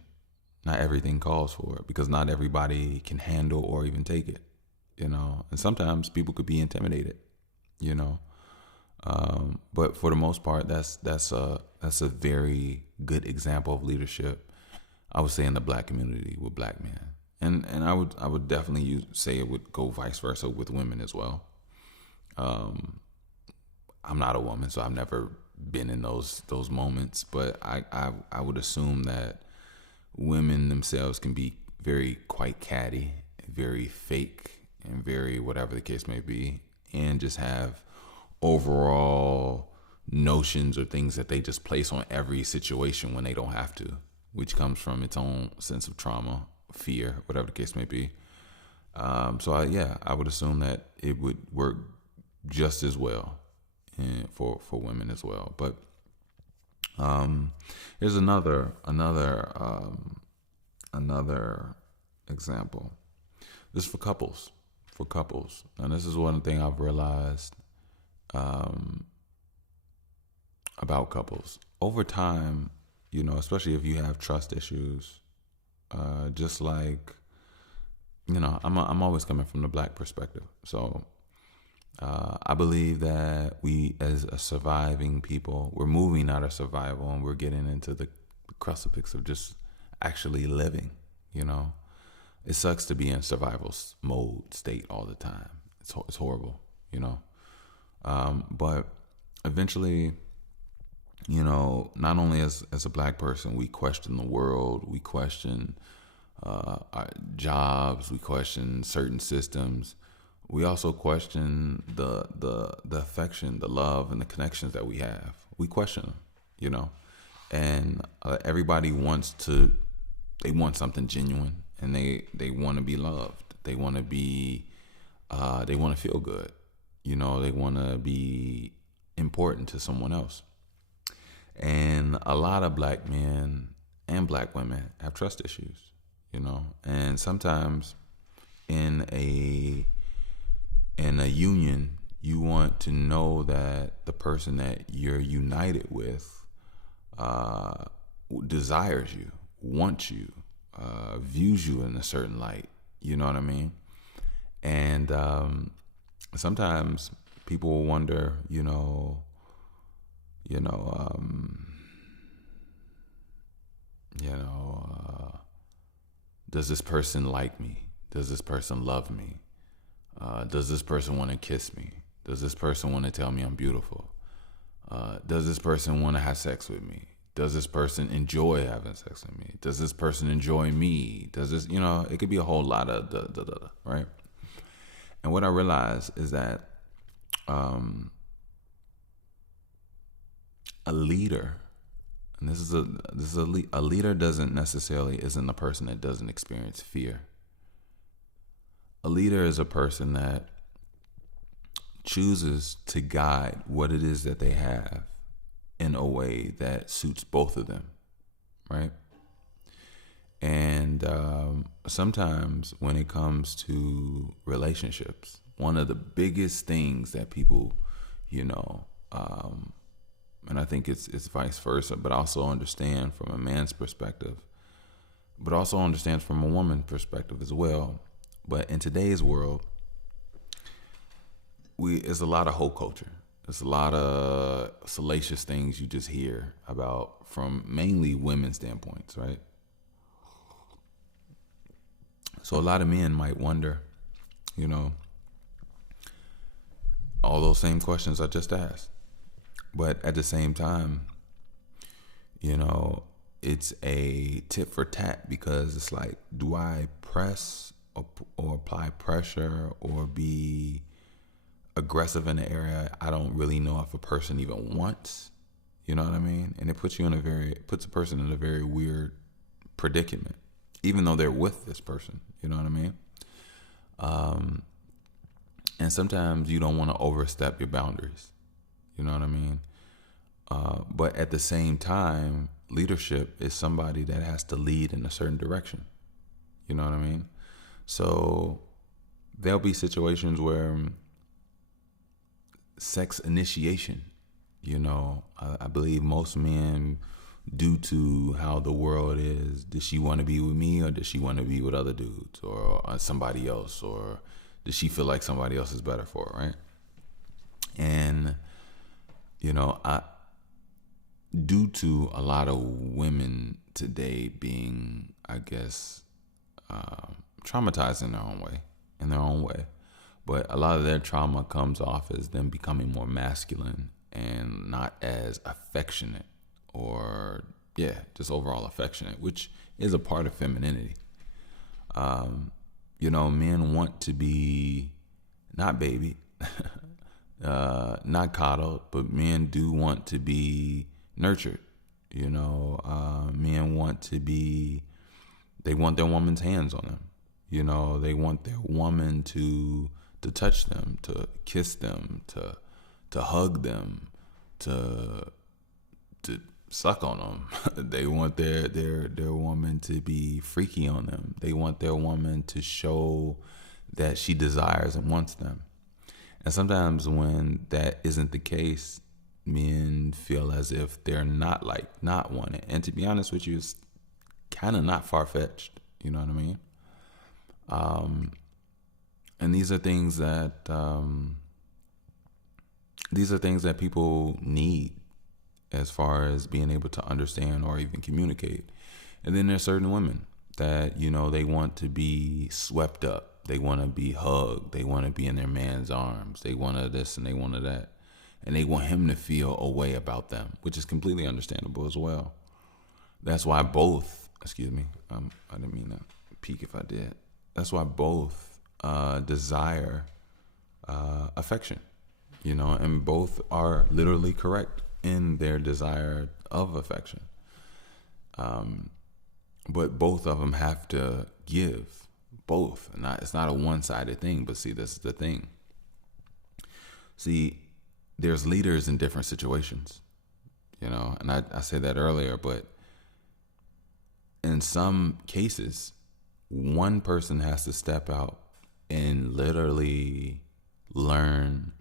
Not everything calls for it, because not everybody can handle or even take it, and sometimes people could be intimidated, but for the most part, that's a very good example of leadership, I would say, in the black community with black men. And I would definitely say it would go vice versa with women as well. I'm not a woman, so I've never been in those moments, but I would assume that women themselves can be quite catty, very fake, and very whatever the case may be, and just have overall notions or things that they just place on every situation when they don't have to, which comes from its own sense of trauma, fear, whatever the case may be. I would assume that it would work just as well for women as well. But here's another example. This is for couples. And this is one thing I've realized about couples over time. Especially if you have trust issues, just like, I'm always coming from the black perspective. So I believe that we, as a surviving people, we're moving out of survival and we're getting into the precipice of just actually living. It sucks to be in survival mode state all the time. It's horrible, but eventually not only as a black person, we question the world, we question our jobs, we question certain systems. We also question the affection, the love, and the connections that we have. We question them, and everybody they want something genuine, and they want to be loved. They want to they want to feel good. They want to be important to someone else. And a lot of black men and black women have trust issues, and sometimes in a union, you want to know that the person that you're united with desires you, wants you, views you in a certain light. You know what I mean? And sometimes people will wonder, does this person like me? Does this person love me? Does this person want to kiss me? Does this person want to tell me I'm beautiful? Does this person want to have sex with me? Does this person enjoy having sex with me? Does this person enjoy me? Does this, it could be a whole lot of right? And what I realized is that a leader, and a leader isn't a person that doesn't experience fear. A leader is a person that chooses to guide what it is that they have in a way that suits both of them, right? And sometimes when it comes to relationships, one of the biggest things that people, and I think it's vice versa, but also understand from a man's perspective, but also understand from a woman's perspective as well. But in today's world, it's a lot of hoe culture. There's a lot of salacious things you just hear about from mainly women's standpoints, right? So a lot of men might wonder, all those same questions I just asked. But at the same time, it's a tit for tat, because it's like, do I press or apply pressure or be aggressive in an area I don't really know if a person even wants? You know what I mean? And it puts a person in a very weird predicament, even though they're with this person. You know what I mean? And sometimes you don't want to overstep your boundaries. You know what I mean? But at the same time, leadership is somebody that has to lead in a certain direction. You know what I mean? So there'll be situations where sex initiation, I believe most men, due to how the world is, does she want to be with me, or does she want to be with other dudes or somebody else, or does she feel like somebody else is better for her, right? And due to a lot of women today being, I guess, traumatized in their own way, but a lot of their trauma comes off as them becoming more masculine and not as affectionate, or just overall affectionate, which is a part of femininity. Men want to be not baby, not coddled, but men do want to be nurtured. Men they want their woman's hands on them. They want their woman to touch them, to kiss them, to hug them, to suck on them. They want their woman to be freaky on them. They want their woman to show that she desires and wants them. And sometimes when that isn't the case, men feel as if they're not wanted. And to be honest with you, it's kind of not far-fetched. You know what I mean? And these are things that people need as far as being able to understand or even communicate. And then there's certain women that, they want to be swept up. They want to be hugged. They want to be in their man's arms. They want to this and they want to that. and they want him to feel a way about them, which is completely understandable as well. That's why both, excuse me, I didn't mean to peek if I did. That's why both desire affection, and both are literally correct in their desire of affection. But both of them have to give. Both. It's not a one-sided thing, but see, this is the thing. See, there's leaders in different situations, and I said that earlier, but in some cases, one person has to step out and literally learn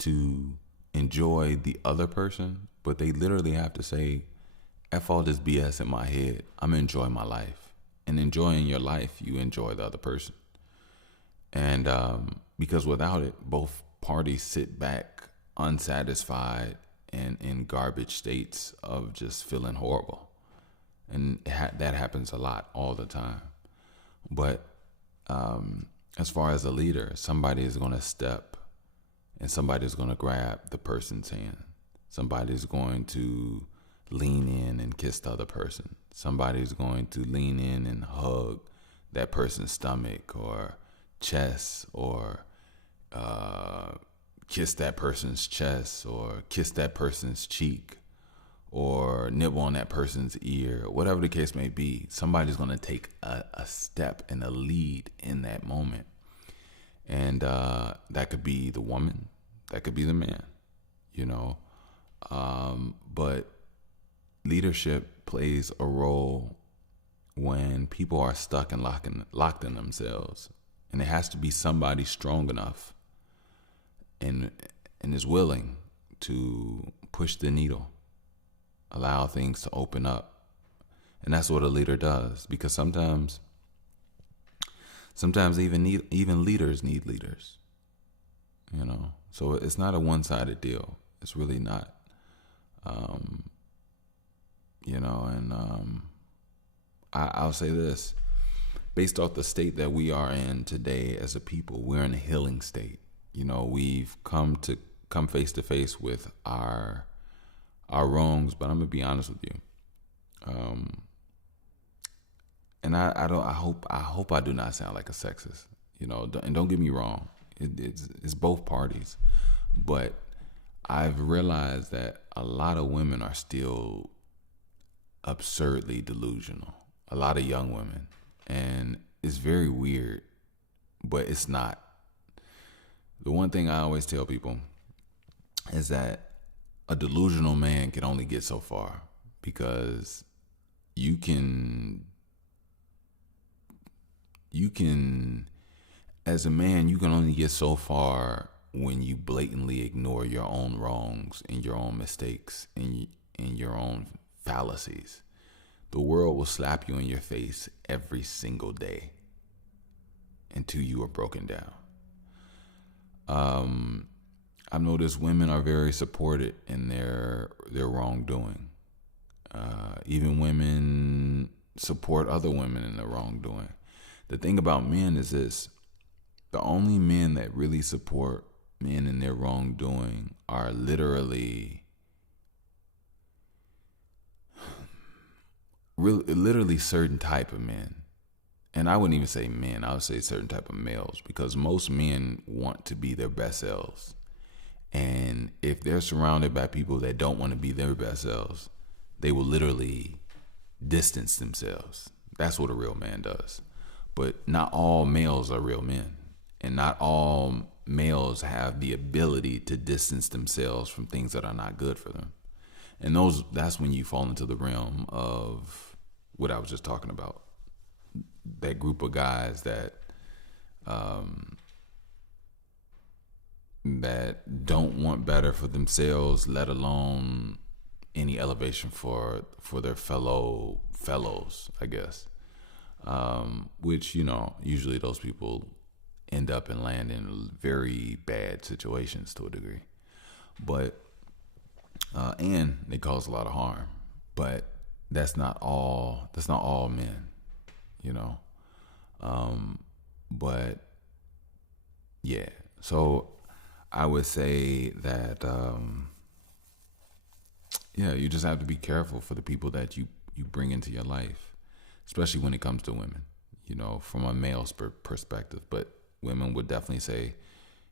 to enjoy the other person, but they literally have to say, F all this BS in my head. I'm enjoying my life. And enjoying your life, you enjoy the other person. And because without it, both parties sit back unsatisfied and in garbage states of just feeling horrible. And that happens a lot all the time. But as far as a leader, somebody is going to step and somebody's going to grab the person's hand. Somebody's going to lean in and kiss the other person. Somebody's going to lean in and hug that person's stomach or chest, or kiss that person's chest, or kiss that person's cheek, or nibble on that person's ear, whatever the case may be. Somebody's going to take a step and a lead in that moment. And that could be the woman, that could be the man, but leadership plays a role when people are stuck and locked in themselves. And it has to be somebody strong enough and is willing to push the needle, allow things to open up. And that's what a leader does, because sometimes even leaders need leaders. So it's not a one-sided deal. It's really not. I'll say this, based off the state that we are in today as a people, we're in a healing state. We've come face to face with our wrongs, but I'm gonna be honest with you. And I hope I do not sound like a sexist, and don't get me wrong. It's both parties, but I've realized that a lot of women are still absurdly delusional. A lot of young women. And it's very weird, but it's not. The one thing I always tell people is that a delusional man can only get so far, because you can, as a man, you can only get so far when you blatantly ignore your own wrongs and your own mistakes and your own fallacies. The world will slap you in your face every single day until you are broken down. I've noticed women are very supported in their wrongdoing. Even women support other women in their wrongdoing. The thing about men is this: the only men that really support men in their wrongdoing are literally certain type of men. And I wouldn't even say men, I would say certain type of males, because most men want to be their best selves. And if they're surrounded by people that don't want to be their best selves, they will literally distance themselves. That's what a real man does. But not all males are real men. And not all males have the ability to distance themselves from things that are not good for them. And that's when you fall into the realm of what I was just talking about. That group of guys that that don't want better for themselves, let alone any elevation for their fellows, I guess. Which, usually those people end up and land in very bad situations to a degree. But and they cause a lot of harm. But that's not all men, but yeah. So I would say that yeah, you just have to be careful for the people that you bring into your life, especially when it comes to women. You know, from a male's perspective, but women would definitely say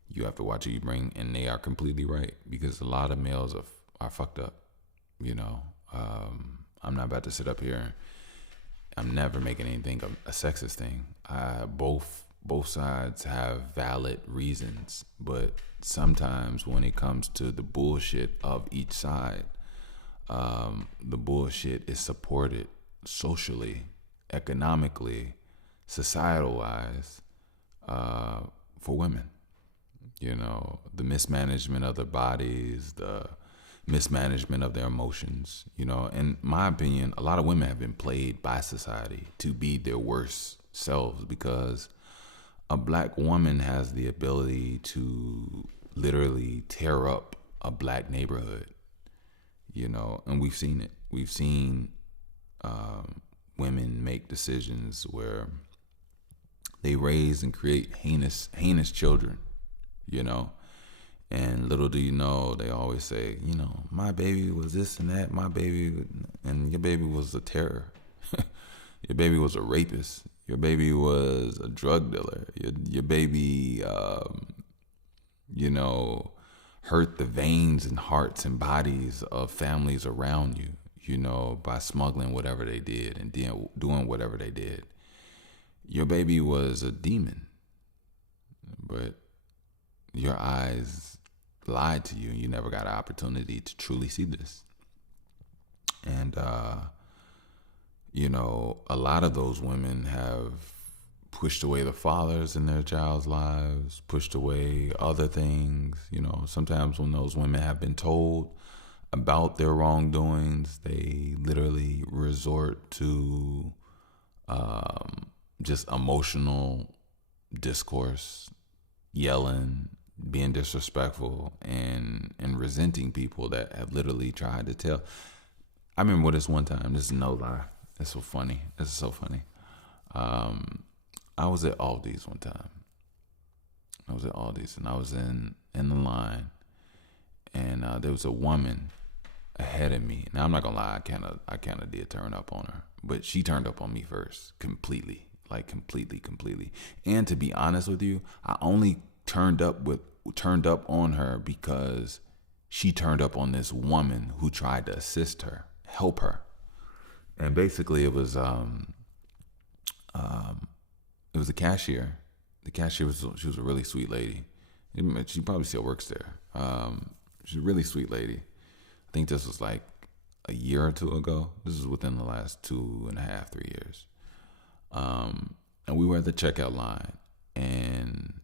you have to watch who you bring, and they are completely right because a lot of males are fucked up. You know, I'm not about to sit up here. I'm never making anything a sexist thing. Both sides have valid reasons, but sometimes when it comes to the bullshit of each side, the bullshit is supported socially, economically, societal wise, for women. You know, the mismanagement of their bodies, the mismanagement of their emotions. You know, in my opinion, a lot of women have been played by society to be their worst selves because a black woman has the ability to literally tear up a black neighborhood. You know, and we've seen it. We've seen women make decisions where they raise and create heinous children, you know. And little do you know, they always say, you know, my baby was this and that, my baby, and your baby was a terror. Your baby was a rapist. Your baby was a drug dealer. Your baby, you know, hurt the veins and hearts and bodies of families around you, you know, by smuggling whatever they did and doing whatever they did. Your baby was a demon, but your eyes lied to you and you never got an opportunity to truly see this. And, you know, a lot of those women have pushed away the fathers in their child's lives, pushed away other things. You know, sometimes when those women have been told about their wrongdoings, they literally resort to just emotional discourse, yelling, being disrespectful, and resenting people that have literally tried to tell. I remember this one time. This is no lie. It's so funny. This is so funny. I was at Aldi's one time. I was at Aldi's and I was in the line, and there was a woman ahead of me. Now I'm not gonna lie, I kind of did turn up on her, but she turned up on me first, completely. And to be honest with you, I only turned up on her because she turned up on this woman who tried to assist her, help her. And basically it was a cashier. The cashier she was a really sweet lady. She probably still works there. She's a really sweet lady. I think this was like a year or two ago. This is within the last 2.5, 3 years. And we were at the checkout line, and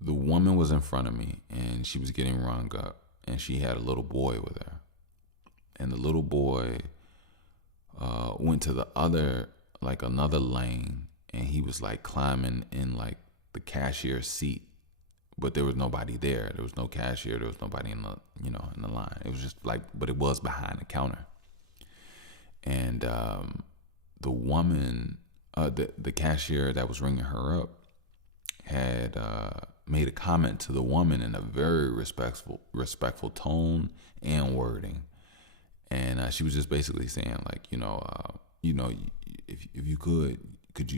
the woman was in front of me, and she was getting rung up, and she had a little boy with her. And the little boy went to another lane, and he was like climbing in like the cashier's seat, but there was nobody there. There was no cashier. There was nobody in the line. It was just like, but it was behind the counter. And the woman, the cashier that was ringing her up, had made a comment to the woman in a very respectful tone and wording. And she was just basically saying, like, if you could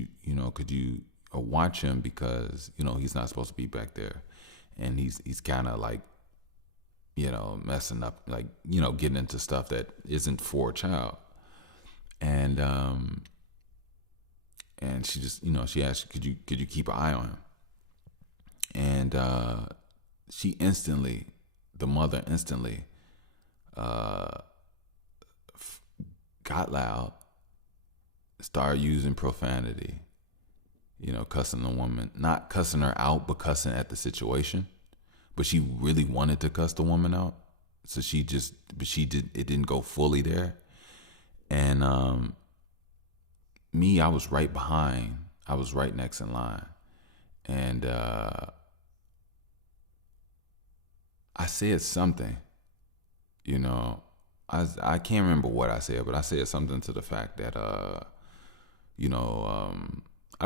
you watch him, because he's not supposed to be back there, and he's kind of like messing up, like getting into stuff that isn't for a child. And she just she asked, could you keep an eye on him? And the mother instantly got loud, started using profanity, cussing the woman, not cussing her out, but cussing at the situation. But she really wanted to cuss the woman out, so it didn't go fully there. And me, I was right behind. I was right next in line, and I said something. I can't remember what I said, but I said something to the fact that I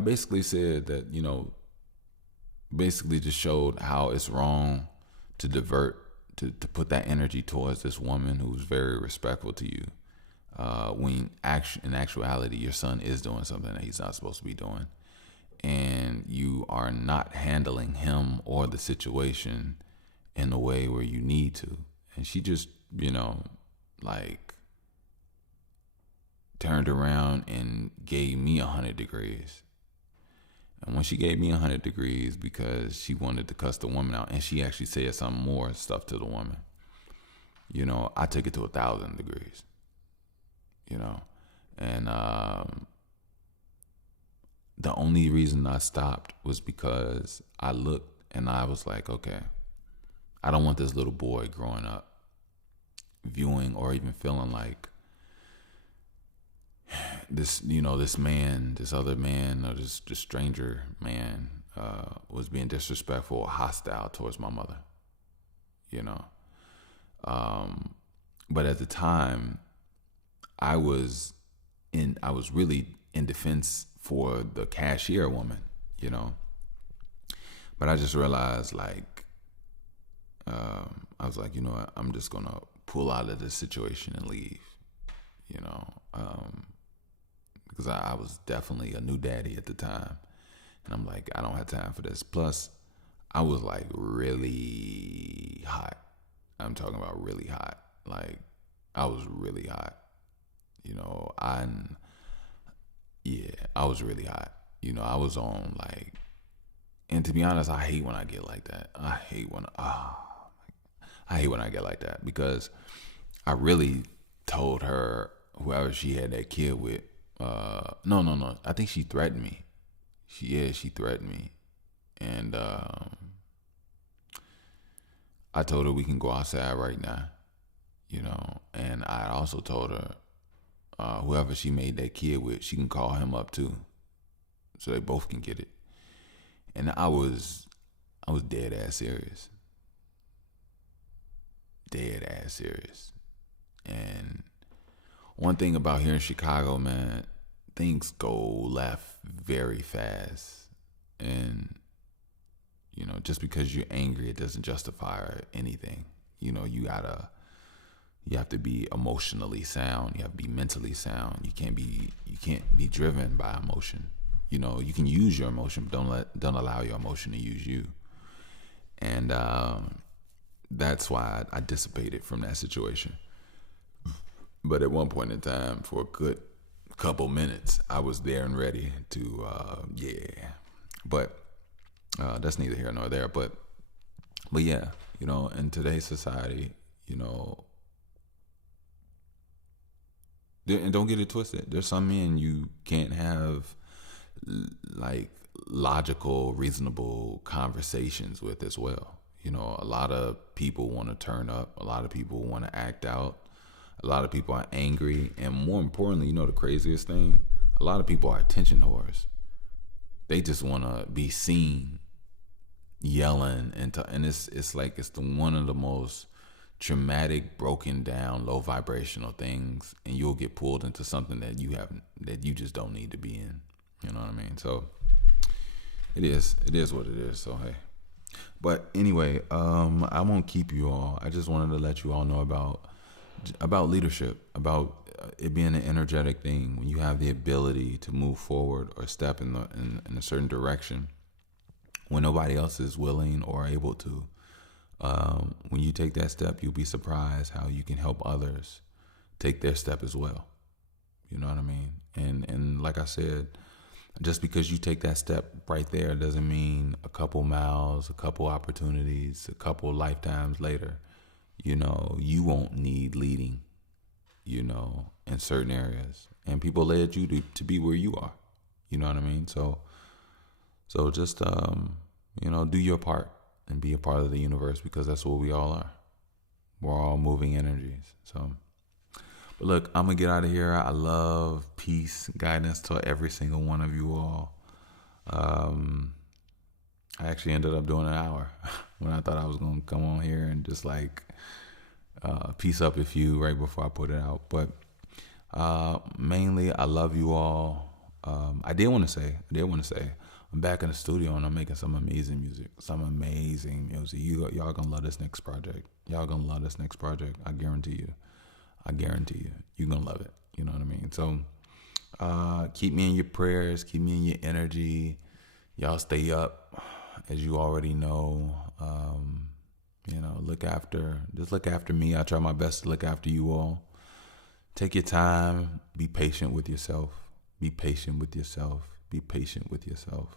basically said that basically just showed how it's wrong to divert to put that energy towards this woman who's very respectful to you, when in actuality your son is doing something that he's not supposed to be doing, and you are not handling him or the situation in a way where you need to. And she just, like turned around and gave me 100 degrees. And when she gave me 100 degrees because she wanted to cuss the woman out, and she actually said some more stuff to the woman, I took it to 1,000 degrees, and the only reason I stopped was because I looked and I was like, okay, I don't want this little boy growing up viewing or even feeling like this, this other man, or this stranger man was being disrespectful or hostile towards my mother, But at the time, I was really in defense for the cashier woman, But I just realized, like, I was like, I'm just gonna pull out of this situation and leave, because I was definitely a new daddy at the time, and I'm like, I don't have time for this. Plus, I was like really hot. I'm talking about really hot. Like, I was really hot. I was really hot. I was on, like, and to be honest, I hate when I get like that. I hate when I get like that, because I really told her, whoever she had that kid with, no. I think she threatened me. She threatened me. And I told her we can go outside right now, and I also told her, whoever she made that kid with, she can call him up too, so they both can get it. And I was dead ass serious. And one thing about here in Chicago, man, things go left very fast. And, just because you're angry, it doesn't justify anything. You have to be emotionally sound. You have to be mentally sound. You can't be driven by emotion. You can use your emotion, but don't allow your emotion to use you. And that's why I dissipated from that situation. But at one point in time, for a good couple minutes, I was there and ready to, But that's neither here nor there. But yeah, in today's society, and don't get it twisted. There's some men you can't have, like, logical, reasonable conversations with as well. A lot of people want to turn up. A lot of people want to act out. A lot of people are angry. And more importantly, the craziest thing? A lot of people are attention whores. They just want to be seen yelling. And it's like it's one of the most traumatic, broken down, low vibrational things. And you'll get pulled into something that you just don't need to be in. You know what I mean? So it is what it is. So, hey. But anyway, I won't keep you all. I just wanted to let you all know about leadership, about it being an energetic thing. When you have the ability to move forward or step in a certain direction when nobody else is willing or able to, when you take that step, you'll be surprised how you can help others take their step as well. You know what I mean? And like I said, just because you take that step right there doesn't mean a couple miles, a couple opportunities, a couple lifetimes later, you won't need leading, in certain areas. And people led you to be where you are. You know what I mean? So just, do your part and be a part of the universe, because that's what we all are. We're all moving energies. So, but look, I'm going to get out of here. I love peace, guidance to every single one of you all. I actually ended up doing an hour when I thought I was going to come on here and just like peace up with you right before I put it out. But mainly, I love you all. I did want to say, I'm back in the studio and I'm making some amazing music. Y'all gonna love this next project. Y'all gonna love this next project. I guarantee you. You're gonna love it. You know what I mean? So keep me in your prayers, keep me in your energy. Y'all stay up, as you already know. Just look after me. I try my best to look after you all. Take your time. Be patient with yourself. Be patient with yourself. Be patient with yourself.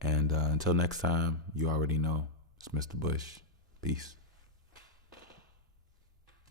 And until next time, you already know, it's Mr. Bush. Peace.